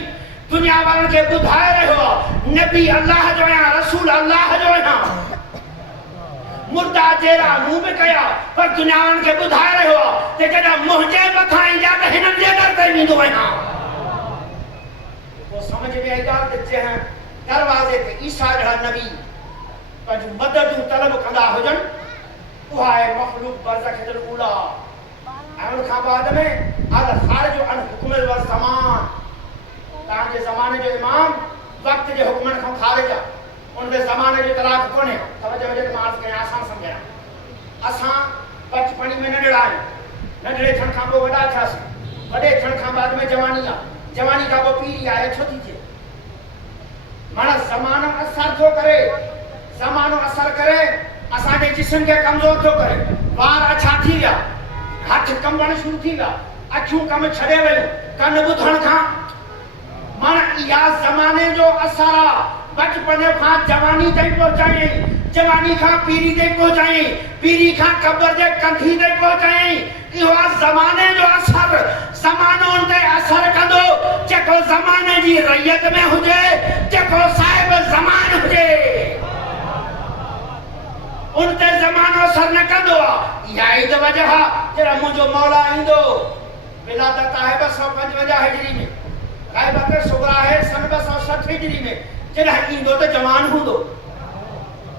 दुनिया वारनि खे ॿुधाए रहियो आहे नबी अल्लाह जो आहियां, रसूल अल्लाह जो आहियां। मुर्दा जहिड़ा मूं बि कया पर दुनिया वारनि खे ॿुधाए रहियो आहे त जॾहिं मुंहिंजे मथां ईंदा त हिननि जे दर ते वेंदो आहियां। पोइ समझ में आई ॻाल्हि त जंहिं दरवाज़े ते ईसा जहिड़ा नबी पंहिंजूं मददूं तलब कंदा हुजनि उहा आहे मख़लूक बरज़ख़िल ऊला। ऐं उन खां बाद में अल ख़ारिज अन हुक्म व ज़मान, तव्हांजे ज़माने जो इमाम वक़्त जे हुक्मनि खां ख़ारिज आहे, उनखे ज़माने जो इतलाक़ कोन्हे। तवजो हुजे त मां अर्ज़ु कयां आसान सम्झायां। असां बचपणी में नंढड़ा आहियूं, नंढड़े थियण खां पोइ वॾा थियासीं, वॾे थियण खां बाद में जवानी आहे, जवानी खां पोइ पीढ़ी आहे। छो थी थिए? माना ज़मानो असर थो करे, ज़मानो असर करे असांजे जिस्म खे कमज़ोर थो करे। वार अछा थी विया, हथ कंबण शुरू थी विया, अखियूं कम छॾे वयूं, कन ॿुधण खां। माना इहा ज़माने जो असर आहे। बचपन खां जवानी ताईं पहुचायईं, जवानी खां पीढ़ी ताईं पहुचायईं, पीढ़ी खां क़ब्र जे कंधी ताईं पहुचायईं। इहो आहे ज़माने जो असर। ज़मानो उन ते असर कंदो जेको ज़माने जी रैयत में हुजे, जेको साहिब ज़मान हुजे, उन ते ज़मानो असर न कंदो आहे। इहा ई त वजह आहे जॾहिं मुंहिंजो मौला ईंदो। विलादत आहे 255 हिजरी में, ग़ैबत सुग़रा आहे सन 260 हिजरी में। जॾहिं ईंदो त जवान हूंदो,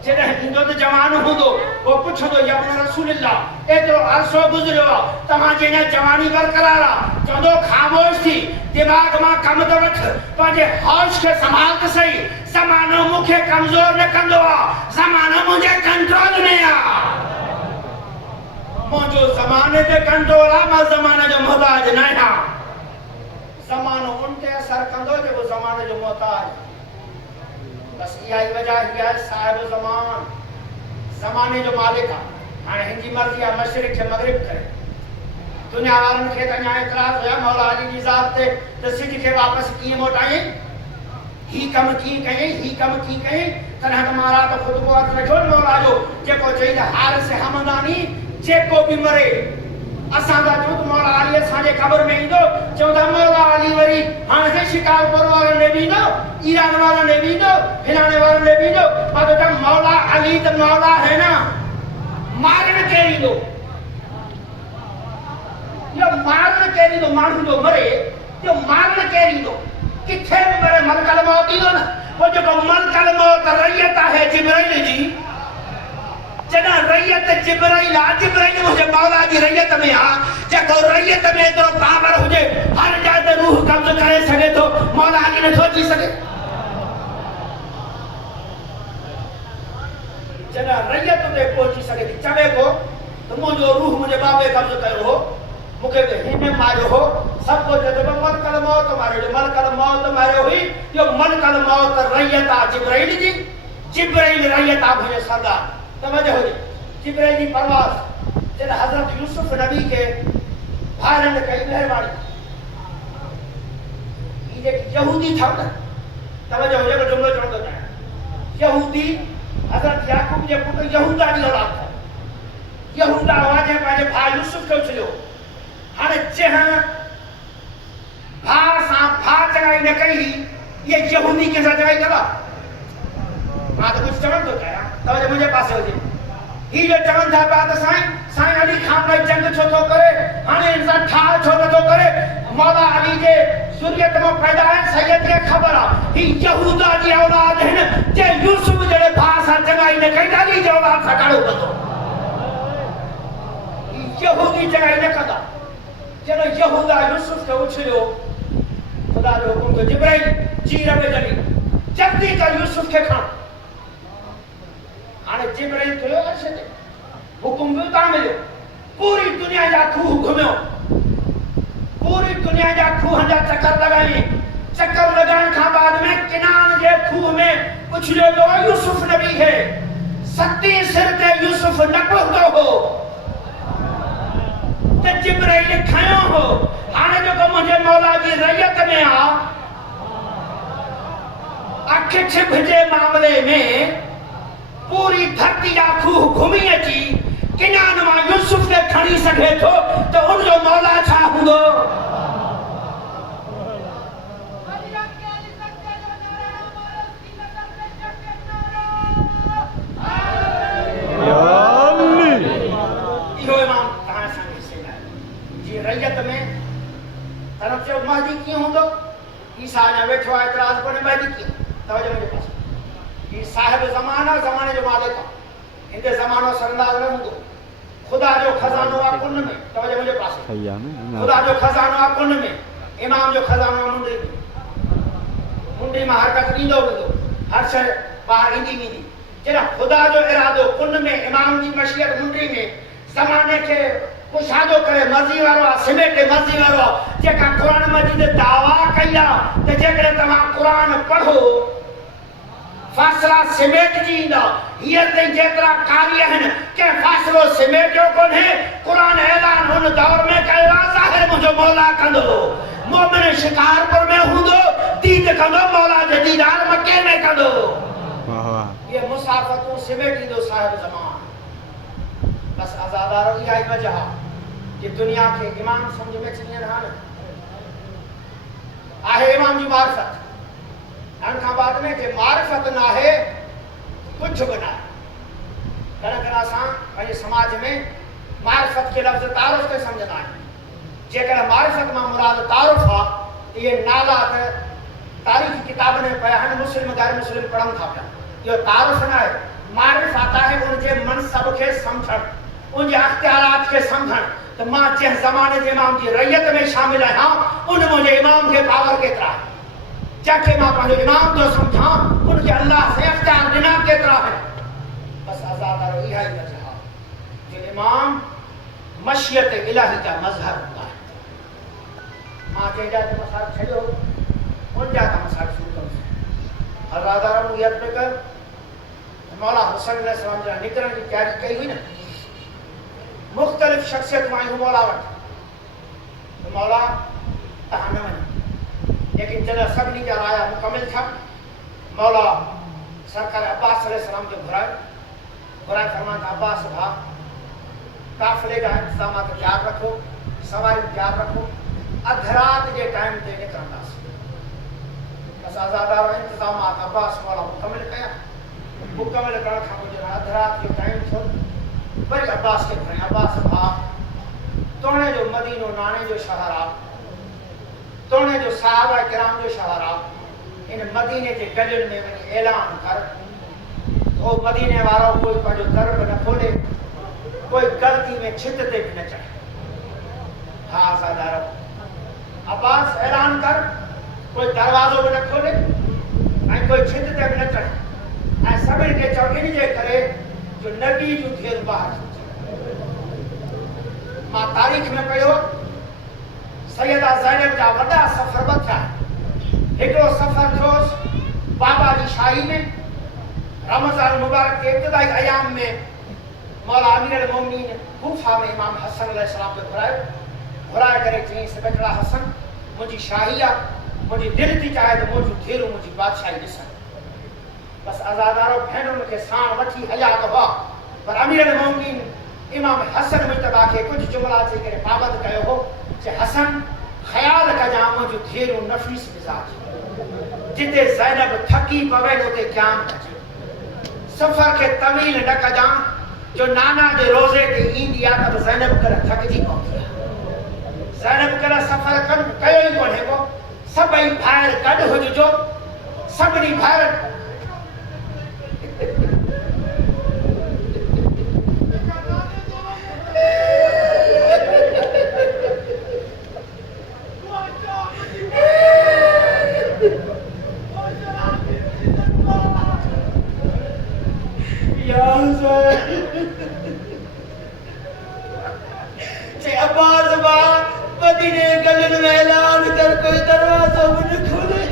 जॾहिं ईंदो त जवान हूंदो। पोइ पुछंदो या इब्न रसूलिल्लाह एतिरो अरसो गुज़रियो आहे, तव्हांजी अञा जवानी बरक़रार आहे? चवंदो ख़ामोश थी, दिमाग़ मां कमु त वठ, पंहिंजे होश खे संभाल त सही। ज़मानो मूंखे कमज़ोर न कंदो आहे, ज़मानो मुंहिंजे कंट्रोल में आहे। मुंहिंजो ज़माने ते कंट्रोल आहे, मां ज़माने जो मुहताज न आहियां। ज़मानो उन ते असर कंदो जेको ज़माने जो मुहताज। बस इहा ई वजह आहे साहिब ज़मान ज़माने जो मालिक आहे। हाणे हिन जी मर्ज़ी आहे मशरिक़ खे मग़रिब करे। दुनिया वारनि खे त अञा एतिराज़ हुया मौला अली जी ज़ात ते त सिज खे वापसि कीअं मोटायईं, ही कमु कीअं कयईं, ही कमु कीअं कयईं। तॾहिं त मां राति ख़ुदि को अर्ज़ु रखियो मौला जो, जेको चई त हारिस हमदानी जेको बि मरे असां था चऊं त मौला अली असांजे क़ब्र में ईंदो। चवंदा मौला अली वरी हाणे से शिकारपुर वारनि में बि ईंदो, ईरान वारनि में बि ईंदो, हिलाणे वारनि में बि ईंदो। मां त चवां मौला अली त मौला है ना, मारण केरु ईंदो? इहो मारण केरु ईंदो? माण्हू जो मरे इहो मारण केरु ईंदो? किथे बि मरे मलकल मौत ईंदो न। पोइ जेको मलकल मौत रैयत आहे जिब्राइल जी, जॾहिं रैयत जिब्राइल आहे, जिब्राइल मुंहिंजे मौला जी रैयत में आहे। जेको रैयत में एतिरो पावर हुजे हर जाइ ते रूह कब्ज़ करे सघे थो, मौला अली नथो अची सघे? जॾहिं रैयत ते पहुची सघे थी, चवे को त मुंहिंजो रूह मुंहिंजे बाबे कब्ज़ कयो हो, मूंखे त हिन मारियो हो, सभु कुझु त मलकल मौत मारियो, मलकल मौत मारियो हुई। इहो मलकल मौत रैयत आहे जिब्राइल जी, जिब्राइल रैयत आहे मुंहिंजे सरदार। तवजो हुजे जिब्राइल जी परवाज़ जॾहिं हज़रत यूसुफ नबी खे भाइरनि कई महिरबानी, ही जेकी यहूदी अथव न, तवजो हुजे हिकिड़ो जुमिलो चवंदो चाहियां। यहूदी हज़रत याकूब जे पुट यहूदा जी औलाद अथव। यहूदा हुआ जंहिं पंहिंजे भाउ यूसुफ खे उछलियो। हाणे जंहिं भाउ सां भाउ चङाई न कई, इहे यहूदी कंहिंसां चङाई कंदा? मां त कुझु चवण थो चाहियां, तवजो मुंहिंजे पासे हुजे। ही जो चवनि था पिया त साईं अली खां भाई जंग छो थो करे, हाणे इंसान ठाह छो नथो करे? मौला अली जे ज़ुरियत मां पैदा आहिनि, सैयद खे ख़बर आहे ही यहूदा जी औलाद आहिनि। जे यूसुफ जहिड़े भाउ सां चङाई न कई त अली जी औलाद सां काड़ो कंदो। ही यहूदी जॻह न कंदा चलो यहूदा यूसुफ खे उछलियो खुदा जो हुकुम तो जिब्राइल जी रब जली जल्दी कर यूसुफ खे खण हाणे जिब्राइल थियो अर्श ते हुकुम भी उतां मिलियो पूरी दुनिया जा खूह घुमियो पूरी दुनिया जा खूह जा चक्कर लगाइण खां बाद में किनान जे खूह में उछलियो वियो यूसुफ नबी खे सती सिर ते यूसुफ न पहुतो हो त जिब्राइल खयो हो हाणे जेको मुंहिंजे मौला जी रैयत में आ अख छिभ जे मामले में पूरी धरती जा खूह घुमी अची किनान मां यूसुफ खे खणी सघे थो त उनजो मौला छा हूंदो रैयत में तरफ जो महदी कीअं हूंदो ईसा अञा वेठो आहे एतिराज़ कोन्हे महदी कीअं तवजो मुंहिंजे पासे ही साहिब ज़माना ज़माने जो मालिक आहे हिते ज़मानो सरंदाज़ न हूंदो खुदा जो खज़ानो आहे कुन में तवजो मुंहिंजे पासे खुदा जो खज़ानो आहे कुन में इमाम जो खज़ानो आहे मुंडी में मुंडी मां हरकत ॾींदो वेंदो हर शइ ॿाहिरि ईंदी वेंदी जॾहिं खुदा जो इरादो कुन में इमाम जी मशीयत मुंडी में ज़माने खे कुशादो करे मर्ज़ी वारो आहे सिमेटे मर्ज़ी वारो आहे जेका क़ुर मजीद दावा कई आहे त जेकॾहिं तव्हां क़ुर पढ़ो फ़ासिला सिमेटजी ईंदा हीअं ताईं जेतिरा कारी आहिनि कंहिं फ़ासिलो सिमेटियो कोन्हे क़ुर ऐलान हुन दौर में कयो आहे ज़ाहिर मुंहिंजो मौला कंदो मोमिन शिकारपुर में हूंदो दीद कंदो मौला जो दीदार मके में कंदो ये मुसाफ़तूं सिमेटींदो साहिब ज़मान बस आज़ादारो इहा ई वजह कि दुनिया के इमाम समझ में अची वञनि हा न आहे इमाम जी मारिफत उन खां बाद में जे मारिफत न आहे कुछ बि न आहे घर असां पंहिंजे समाज में मारिफत के लफ़्ज़ तारुफ़ खे सम्झंदा आहियूं जेकॾहिं मारिफत मां मुराद तारुफ़ आहे इहे नाला त तारीख़ी किताबनि में पिया आहिनि मुस्लिम गैर मुस्लिम पढ़नि था पिया इहो तारुफ़ न आहे मारिफत आहे उनजे मनसब खे सम्झणु उनजे अख़्तियारात खे सम्झणु त मां जंहिं ज़माने जे इमाम जी रैयत में शामिल आहियां उन मुंहिंजे इमाम खे पावर केतिरा आहे जंहिंखे मां पंहिंजो इमाम थो सम्झां उनखे अल्लाह से अख़्तियार ॾिना केतिरा आहिनि बसि आज़ादारो इहा ई वजह आहे जो इमाम मशियत इलाही जा मज़हर हूंदा आहिनि मां जंहिंजा त मसाइल छॾियो उनजा त मसाइल शुरू कंदुसि आज़ादारो मूं यादि पियो कर मौला हुसैन अलैहिस्सलाम जा निकिरण जी तयारी कई हुई न मुख़्तलिफ़ शख़्सियत आयूं मौला वटि मौला तव्हां न वञो लेकिन जॾहिं सभिनी जा राया मुकमिल थिया मौला सरकार अब्बास अलैहिस्सलाम जो घुराए फरमाइनि था अब्बास भाउ काफ़िले जा इंतज़ामात तयारु रखो सवारियूं तयारु रखो अधु राति जे टाइम ते निकिरंदासीं बसि आज़ादारो इंतज़ामात अब्बास मौला मुकमिल कया मुकमिल करण खां पोइ जॾहिं अधु राति जो टाइम थियो वरी अब्बास खे खणी अब्बास भाउ तोणे जो मदीनो नाने जो शहर आहे तोणे जो सहाबा किराम जो शहर आहे इन मदीने जे गलियुनि में वञी ऐलान कर ओ मदीने वारो कोई पंहिंजो दर बि न खोले कोई ग़लती में छित ते बि न चढ़े हा आज़ादारो अब्बास ऐलान कर कोई दरवाज़ो बि न खोले ऐं कोई छित ते बि न चढ़े ऐं सभिनी खे चओ इन जे करे जो नबी जो घेर ॿाहिरि मां तारीख़ में पियो सैयदा ज़ैनब जा वॾा सफ़र ॿ थिया हिकिड़ो सफ़र थियो बाबा जी शाही में रमज़ान मुबारक के इब्तिदाई अयाम में मौला अमीर अल मोमिनीन कूफा में इमाम हसन अलैहिस्सलाम खे घुराए करे चईंसि बेटा हसन मुंहिंजी शाही आहे मुंहिंजी दिलि थी चाहे त मुंहिंजो धेरो मुंहिंजी बादशाही ॾिसनि बस आज़ादारो भेनरुनि खे साण वठी हलिया त हुआ पर अमीर अल मोमिनीन इमाम हसन मुजतबा खे कुझु जुमला चई करे पाबंद कयो हो कि हसन ख़्याल कजां मुंहिंजो धेरो नफ़ीस मिज़ाज जिते ज़ैनब थकी पवे उते क़याम कजे सफ़र खे तवील न कजां जो नाना जे रोज़े ते ईंदी आहे त ज़ैनब करे थकिजी पवंदी आहे ज़ैनब करे सफ़र कयो ई कोन्हे को सभई ॿाहिरि गॾु हुजिजो सभिनी ॿाहिरि या हुसैन चे अब्बास बा मदीने गलन में ऐलान कर कोई दरवाजा न खोले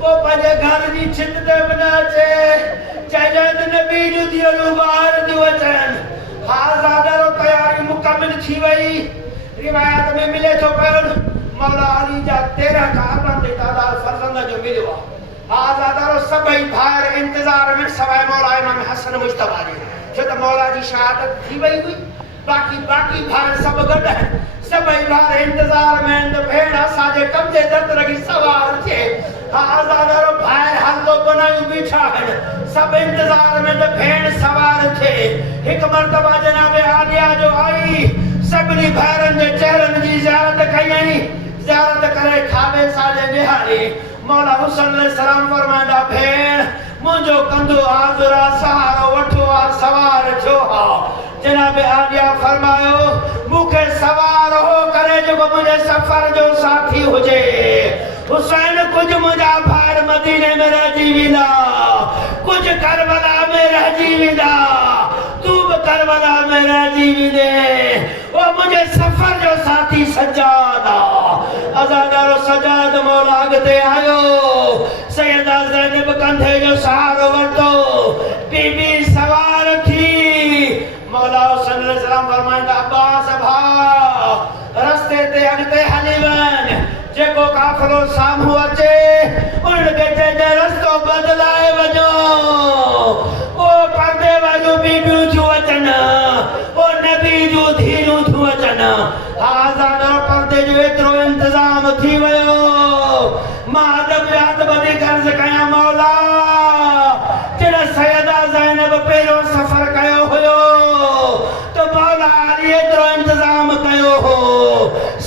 वो पंहिंजे घर जी छित ते वञा चइजनि नबी जो दियलू ॿाहिर थियूं अचनि हाज़ा डरो तयारी मुकमिल थी वई रिवायत में मिले थो पियो मौला अली जा 13 कारबन ते तादाद फर्ज़ंद जो मिलियो आहे हाज़ा डरो सभई भाइर इंतज़ार में सवाइ मौला इमाम हसन मुश्तबा जे छो त मौला जी शहादत थी वई हुई बाकी भाइर सभु गॾु आहिनि सभई भाइर इंतज़ार में त भेण असांजे कब्जे दस्तर की सवार थिए हाज़ा डरो भाइर हल्को बनायूं बीठा आहिनि सब इंतजार में तो भेण सवार थे एक मर्तबा जनाबे आलिया जो आई सबनी भाइरन जे चेहरन जी ज़ियारत कई ज़ियारत करे खाबे साले निहारी मौला हुसैन अलैहिस्सलाम फरमांदा भेण मुंजो कंदो आज़ुरा सहारो वठो आ सवार थियो हा जनाबे आलिया फरमायो मुखे सवार हो करे जो मुझे सफर जो साथी हुजे हुसैन कुछ मुझा भाइर मदीने में रहिजी वेंदा कुछ करबला में रहिजी वेंदा तू भी करबला में रहिजी वेंदे वो मुझे सफर जो साथी सज्जाद अज़ादारो सज्जाद मौला अॻिते आयो सैयदा ज़ैनब कंधे जो सहारो वरितो बीबी सवार थी मौला हुसैन अलैहिस्सलाम फरमाईंदा अब्बास भाउ रस्ते ते अॻिते हली वञ जेको काफ़िलो साम्हूं अचे उनखे चइजे रस्तो बदिलाए वञो ओ पर्दे वारियूं बीबियूं थियूं अचनि ओ नबी जूं धीअरूं थियूं अचनि हाज़ा पर्दे जो एतिरो इंतज़ाम थी वियो मां अदब वधीक अर्ज़ कयां मौला जॾहिं सैयदा ज़ैनब पहिरियों सफ़र कयो हुयो त मौला अली एतिरो इंतज़ाम कयो हो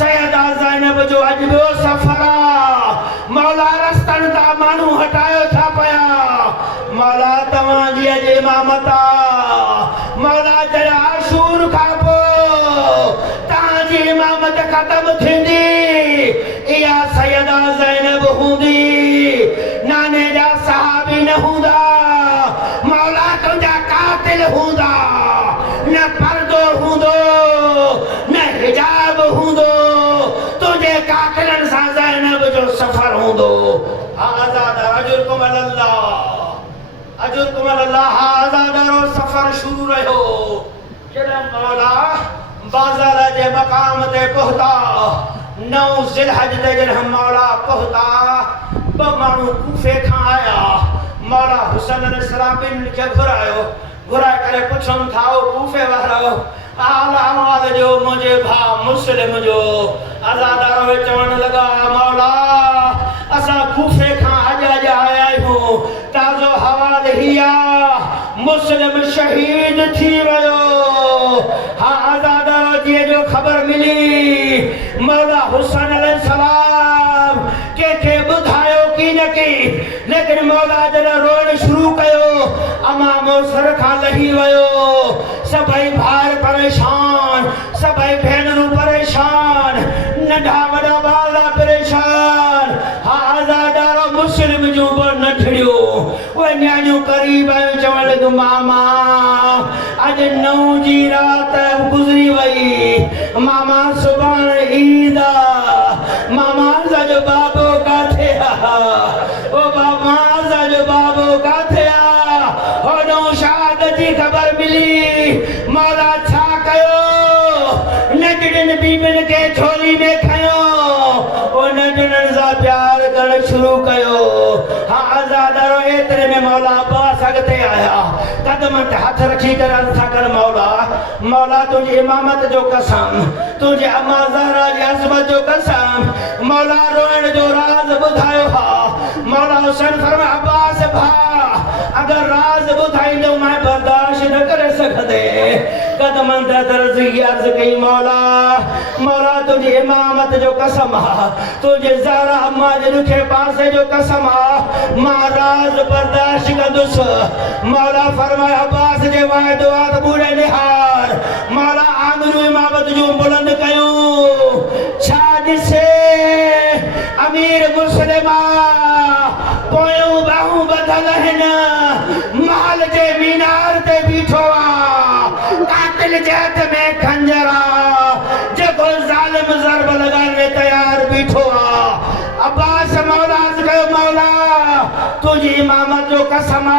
सैयदा ज़ैनब जो अॼु ॿियो सफ़र आहे मौला रस्तनि तां माण्हू हटायो था पिया मौला तव्हांजी अॼु इमामत आहे मौला जॾहिं आशूर खां पोइ तव्हांजी इमामत ख़तम थींदी इहा सैयदा ज़ैनब हूंदी नाने जा सहाबी न हूंदा मौला तुंहिंजा कातिल हूंदा न पर्दो हूंदो न हिजाब हूंदो तुझे कातिलन सां ज़ैनब जो सफ़र हूंदो आज़ाद अजुरकुम अल्लाह आज़ादरो सफ़र शुरू रहियो जॾहिं मौला बाज़ार जे मक़ाम ते पहुता 9 ज़िलहज ते जॾहिं मौला पहुता ॿ माण्हू कूफे खां आया मौला हुसैन अलैहिस्सलाम खे घुराए करे पुछनि था ओ कूफे वारो आल आवाज़ जो मुंहिंजे भाउ मुस्लिम जो आज़ादारो चवण लॻा मौला असां कूफे खां अॼु आया आहियूं ताज़ो हवाल ही आहे मुस्लिम शहीद थी वियो हा आज़ादारो जीअं जो ख़बर मिली मौला हुसैन अलैहिस्सलाम कंहिंखे ॿुधायो की न की लेकिन मौला जॾहिं रोइण शुरू कयो अमा मोसर खां लही वियो सभई भाइर परेशान सभई भेनरूं परेशान नंढा वॾा ॿार परेशान हा आज़ादारो मुस्लिम जूं बि नठड़ियूं उहे न्याणियूं क़रीब आयूं चवण लॻियूं मामा अॼु 9 जी राति गुज़री वई मामा सुभाणे ईद आहे मामा असांजो बाबो काथे आहे ओ मामा असांजो बाबो काथे आहे होॾो शहादत जी ख़बर मिली मौला छा कयो नंढड़ियुनि बीबियुनि खे झोली में खयो ओ नंढड़नि सां प्यार करणु शुरू कयो हा आज़ादारो एतिरे में मौला अब्बास अॻिते आया कदम ते हथ रखी करे अर्ज़ था कनि मौला तुंहिंजी इमामत जो कसम तुंहिंजे अम्मा ज़हरा जी अज़मत जो कसम मौला रोइण जो राज़ ॿुधायो हा मौला हुसैन फरमाया अब्बास भाउ अगर राज़ ॿुधाईंदो मैं बर्दाश्त न करे सघंदे कदमनि ते अर्ज़ कई मौला तुंहिंजी इमामत जो कसम आहे तुंहिंजे ज़हरा अम्मा जे ॾुखे पासे जो कसम आहे मां राज़ बर्दाश्त कंदुसि मौला फरमाया अब्बास जे वाइदो आहे त ॿूरे निहार मौला आङुरियूं इमामत जूं बुलंद कयूं छा ॾिसे अमीर मुस्लिमा पोयों बाहूं बधल हिन महल जे मीनार ते बीठो आ कातिल जे हथ में खंजर आ जेको ज़ालिम ज़रब लगाने तैयार बीठो आ अब्बास मौला अर्ज़ कयो मौला तुझी इमामत जो कसम आ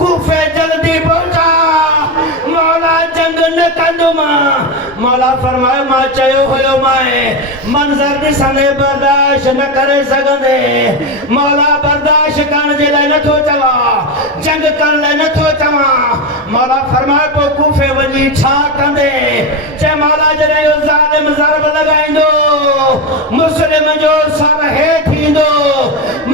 कूफे जल्दी पहुंचा मौला जंग न कंदुमा मौला फरमायो मां चयो हुयो माए मंजर ॾिसंदे बर्दाश्त न करे सघंदे मौला बर्दाश्त करण जे लाइ नथो चवां जंग करण लाइ नथो चवां मौला फरमायो पोइ कूफे वञी छा कंदे चए मौला जॾहिं इहो ज़ालिम ज़रब लॻाईंदो मुस्लिम जो सर हेठि ईंदो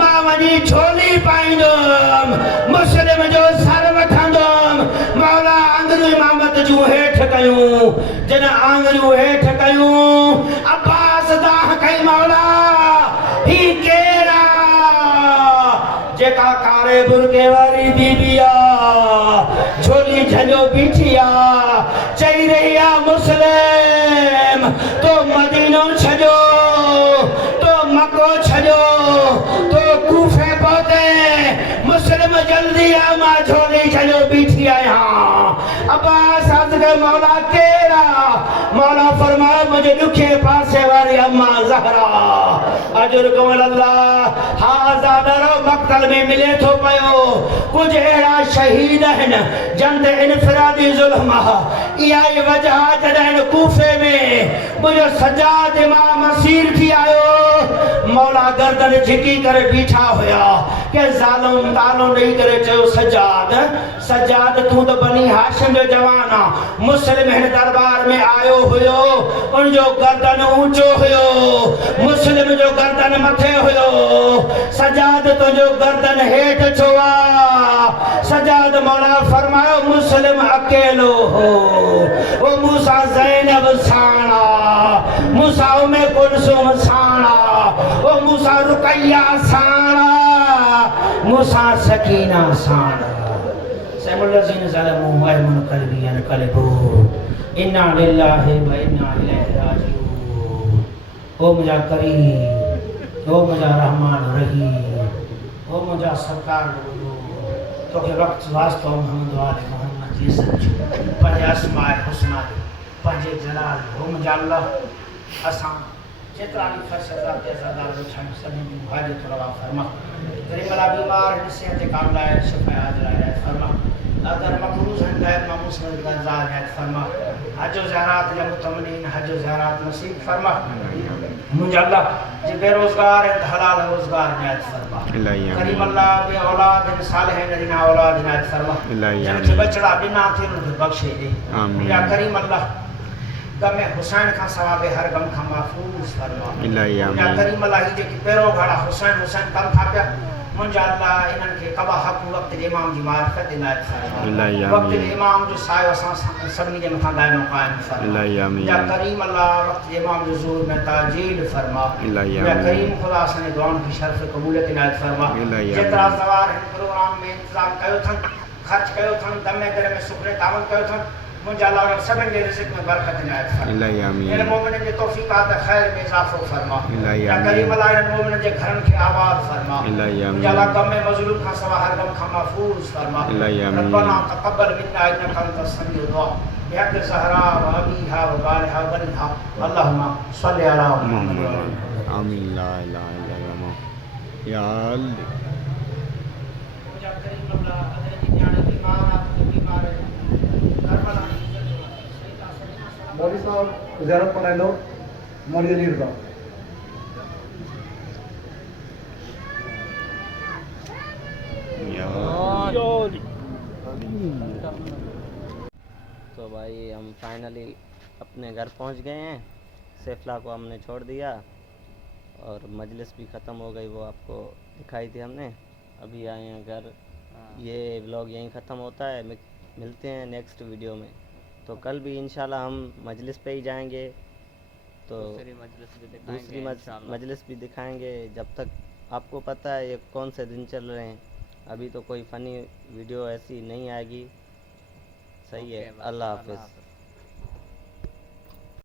मां वञी झोली पाईंदुमि मुस्लिम जो सर वठंदुमि मौला आंगुरियूं इमामत जूं हेठि कयूं जॾहिं आंगुरियूं हेठि कयूं अब्बास दाह कई मौला ही केरु आहे जेका कारे बुरके वारी बीबी आहे झोली झलियो बीठी आहे चई रही आहे मुस्लिम तो मदीनो छॾियो तो मको छॾियो तो कूफे पहुते मुस्लिम जल्दी आ मां झोली झलियो बीठी आहियां अब्बास अर्ज़ कयो मौला केरु आहे मौला फरमायो मुंहिंजे ॾुखे पासे वारी अम्मा ज़हरा अजुरकुम अल्लाह हाज़ा दरो मक़तल में मिले थो पियो कुझु अहिड़ा शहीद आहिनि जन ते इनफिरादी ज़ुल्म आहे इहा ई वजह जॾहिं कूफे में मुंहिंजो सजाद इमाम असीर थी आयो मौला गर्दन झिकी करे बीठा हुया के ज़ालिम तालो ॾेई करे चयो सजाद सजाद तूं त बनी हाशिम जो जवान आहे मुस्लिम हिन दरबार में आयो हुयो उनजो गर्दन ऊंचो हुयो मुस्लिम जो गर्दन मथे हुयो सजाद तुंहिंजो गर्दन हेठि छो आहे सजाद मौला फरमायो मुस्लिम अकेलो हो वो मूसा ज़ैनब साणा मूसा उम्मे कुलसूम साणा वो मूसा रुकैया साणा मूसा सकीना साणा समुल्लज़ीन ज़लमू व मुनक़लिबी अनक़लिबू इन्ना लिल्लाहि व इन्ना इलैहि राजिऊन ओ मुंहिंजा करीम ओ मुंहिंजा रहमान रहीम ओ मुंहिंजा सरकार तोखे वक़्तु वास्तो मोहम्मद वाले मोहम्मद जी सचो पंहिंजे अस्माए हुस्ना पंहिंजे जलाल हो मुंहिंजा अल्लाह असां जेतिरा बि ख़र्च ते ज़ादा वठण सभिनी जूं हाजत रवा फरमा गरीबला बीमार हिन सिहत कामिला आहे शिफ़ा आजिला आहे फरमा अगर मक़रूज़ हैं गैर मामूस में गंजार है फरमा हजो ज़हरात या मुतमनीन हजो ज़हरात नसीब फरमा मुझे अल्लाह जे बेरोज़गार है हलाल रोज़गार नियत फरमा करीम अल्लाह बे औलाद सालिह नदीना औलाद नियत फरमा जिनके बचड़ा बिना थे उनके बख्शे दे आमीन या करीम अल्लाह गमे हुसैन का सवाबे हर गम का महफूज फरमा या करीम अल्लाह जे कि पेरो घड़ा हुसैन हुसैन कम था पिया मुंजा अल्लाह इनन के कबा हक वक्त इमाम जी मारिफत इनायत फरमा वक्त इमाम जो सायो असां सभिनी जे मथां दायमो कायम फरमा या करीम अल्लाह वक्त इमाम जो ज़ुहूर में ताजील फरमा या करीम खुदा असां दुआउनि की शर्फ कबूलियत इनायत फरमा जेतिरा सवार हिन प्रोग्राम में इंतजाम कयो थन खर्च कयो थन दमे करे में सुखरे तावन कयो थन मुंजा अल्लाह सभिनी जे रिज़्क़ में बरकत इनायत फरमा इन मोमिन जे तौफीक़ात खैर में इज़ाफ़ो फरमा या करीम अल्लाह इन मोमिन जे घरन के आबाद फरमा मुंजा अल्लाह गम में मज़लूम का सवा हर गम का महफूज फरमा रब्बना तक़ब्बल मिन्ना इन्नका अंतस समीउद दुआ बिहक़्क़ि ज़हरा व अबीहा व बालिहा व बनिहा अल्लाहुम्मा सल्लि अला मुहम्मद आमीन ला इलाहा इल्लल्लाह या अल्लाह मुंजा करीम अल्लाह अदर जी न्याणे बीमार आहे बीमार है मौलवी साहब ज़ियारत पढ़ाइंदो मौलवी अली रज़ा तो भाई हम फाइनली अपने घर पहुंच गए हैं सैफला को हमने छोड़ दिया और मजलिस भी ख़त्म हो गई वो आपको दिखाई थी हमने अभी आए हैं घर ये व्लॉग यहीं ख़त्म होता है मिलते हैं नेक्स्ट वीडियो में तो कल भी इंशाल्लाह हम मजलिस पे ही जाएंगे तो दूसरी मजलिस भी दिखाएंगे जब तक आपको पता है ये कौन से दिन चल रहे हैं अभी तो कोई फ़नी वीडियो ऐसी नहीं आएगी सही है अल्लाह हाफ़िज़।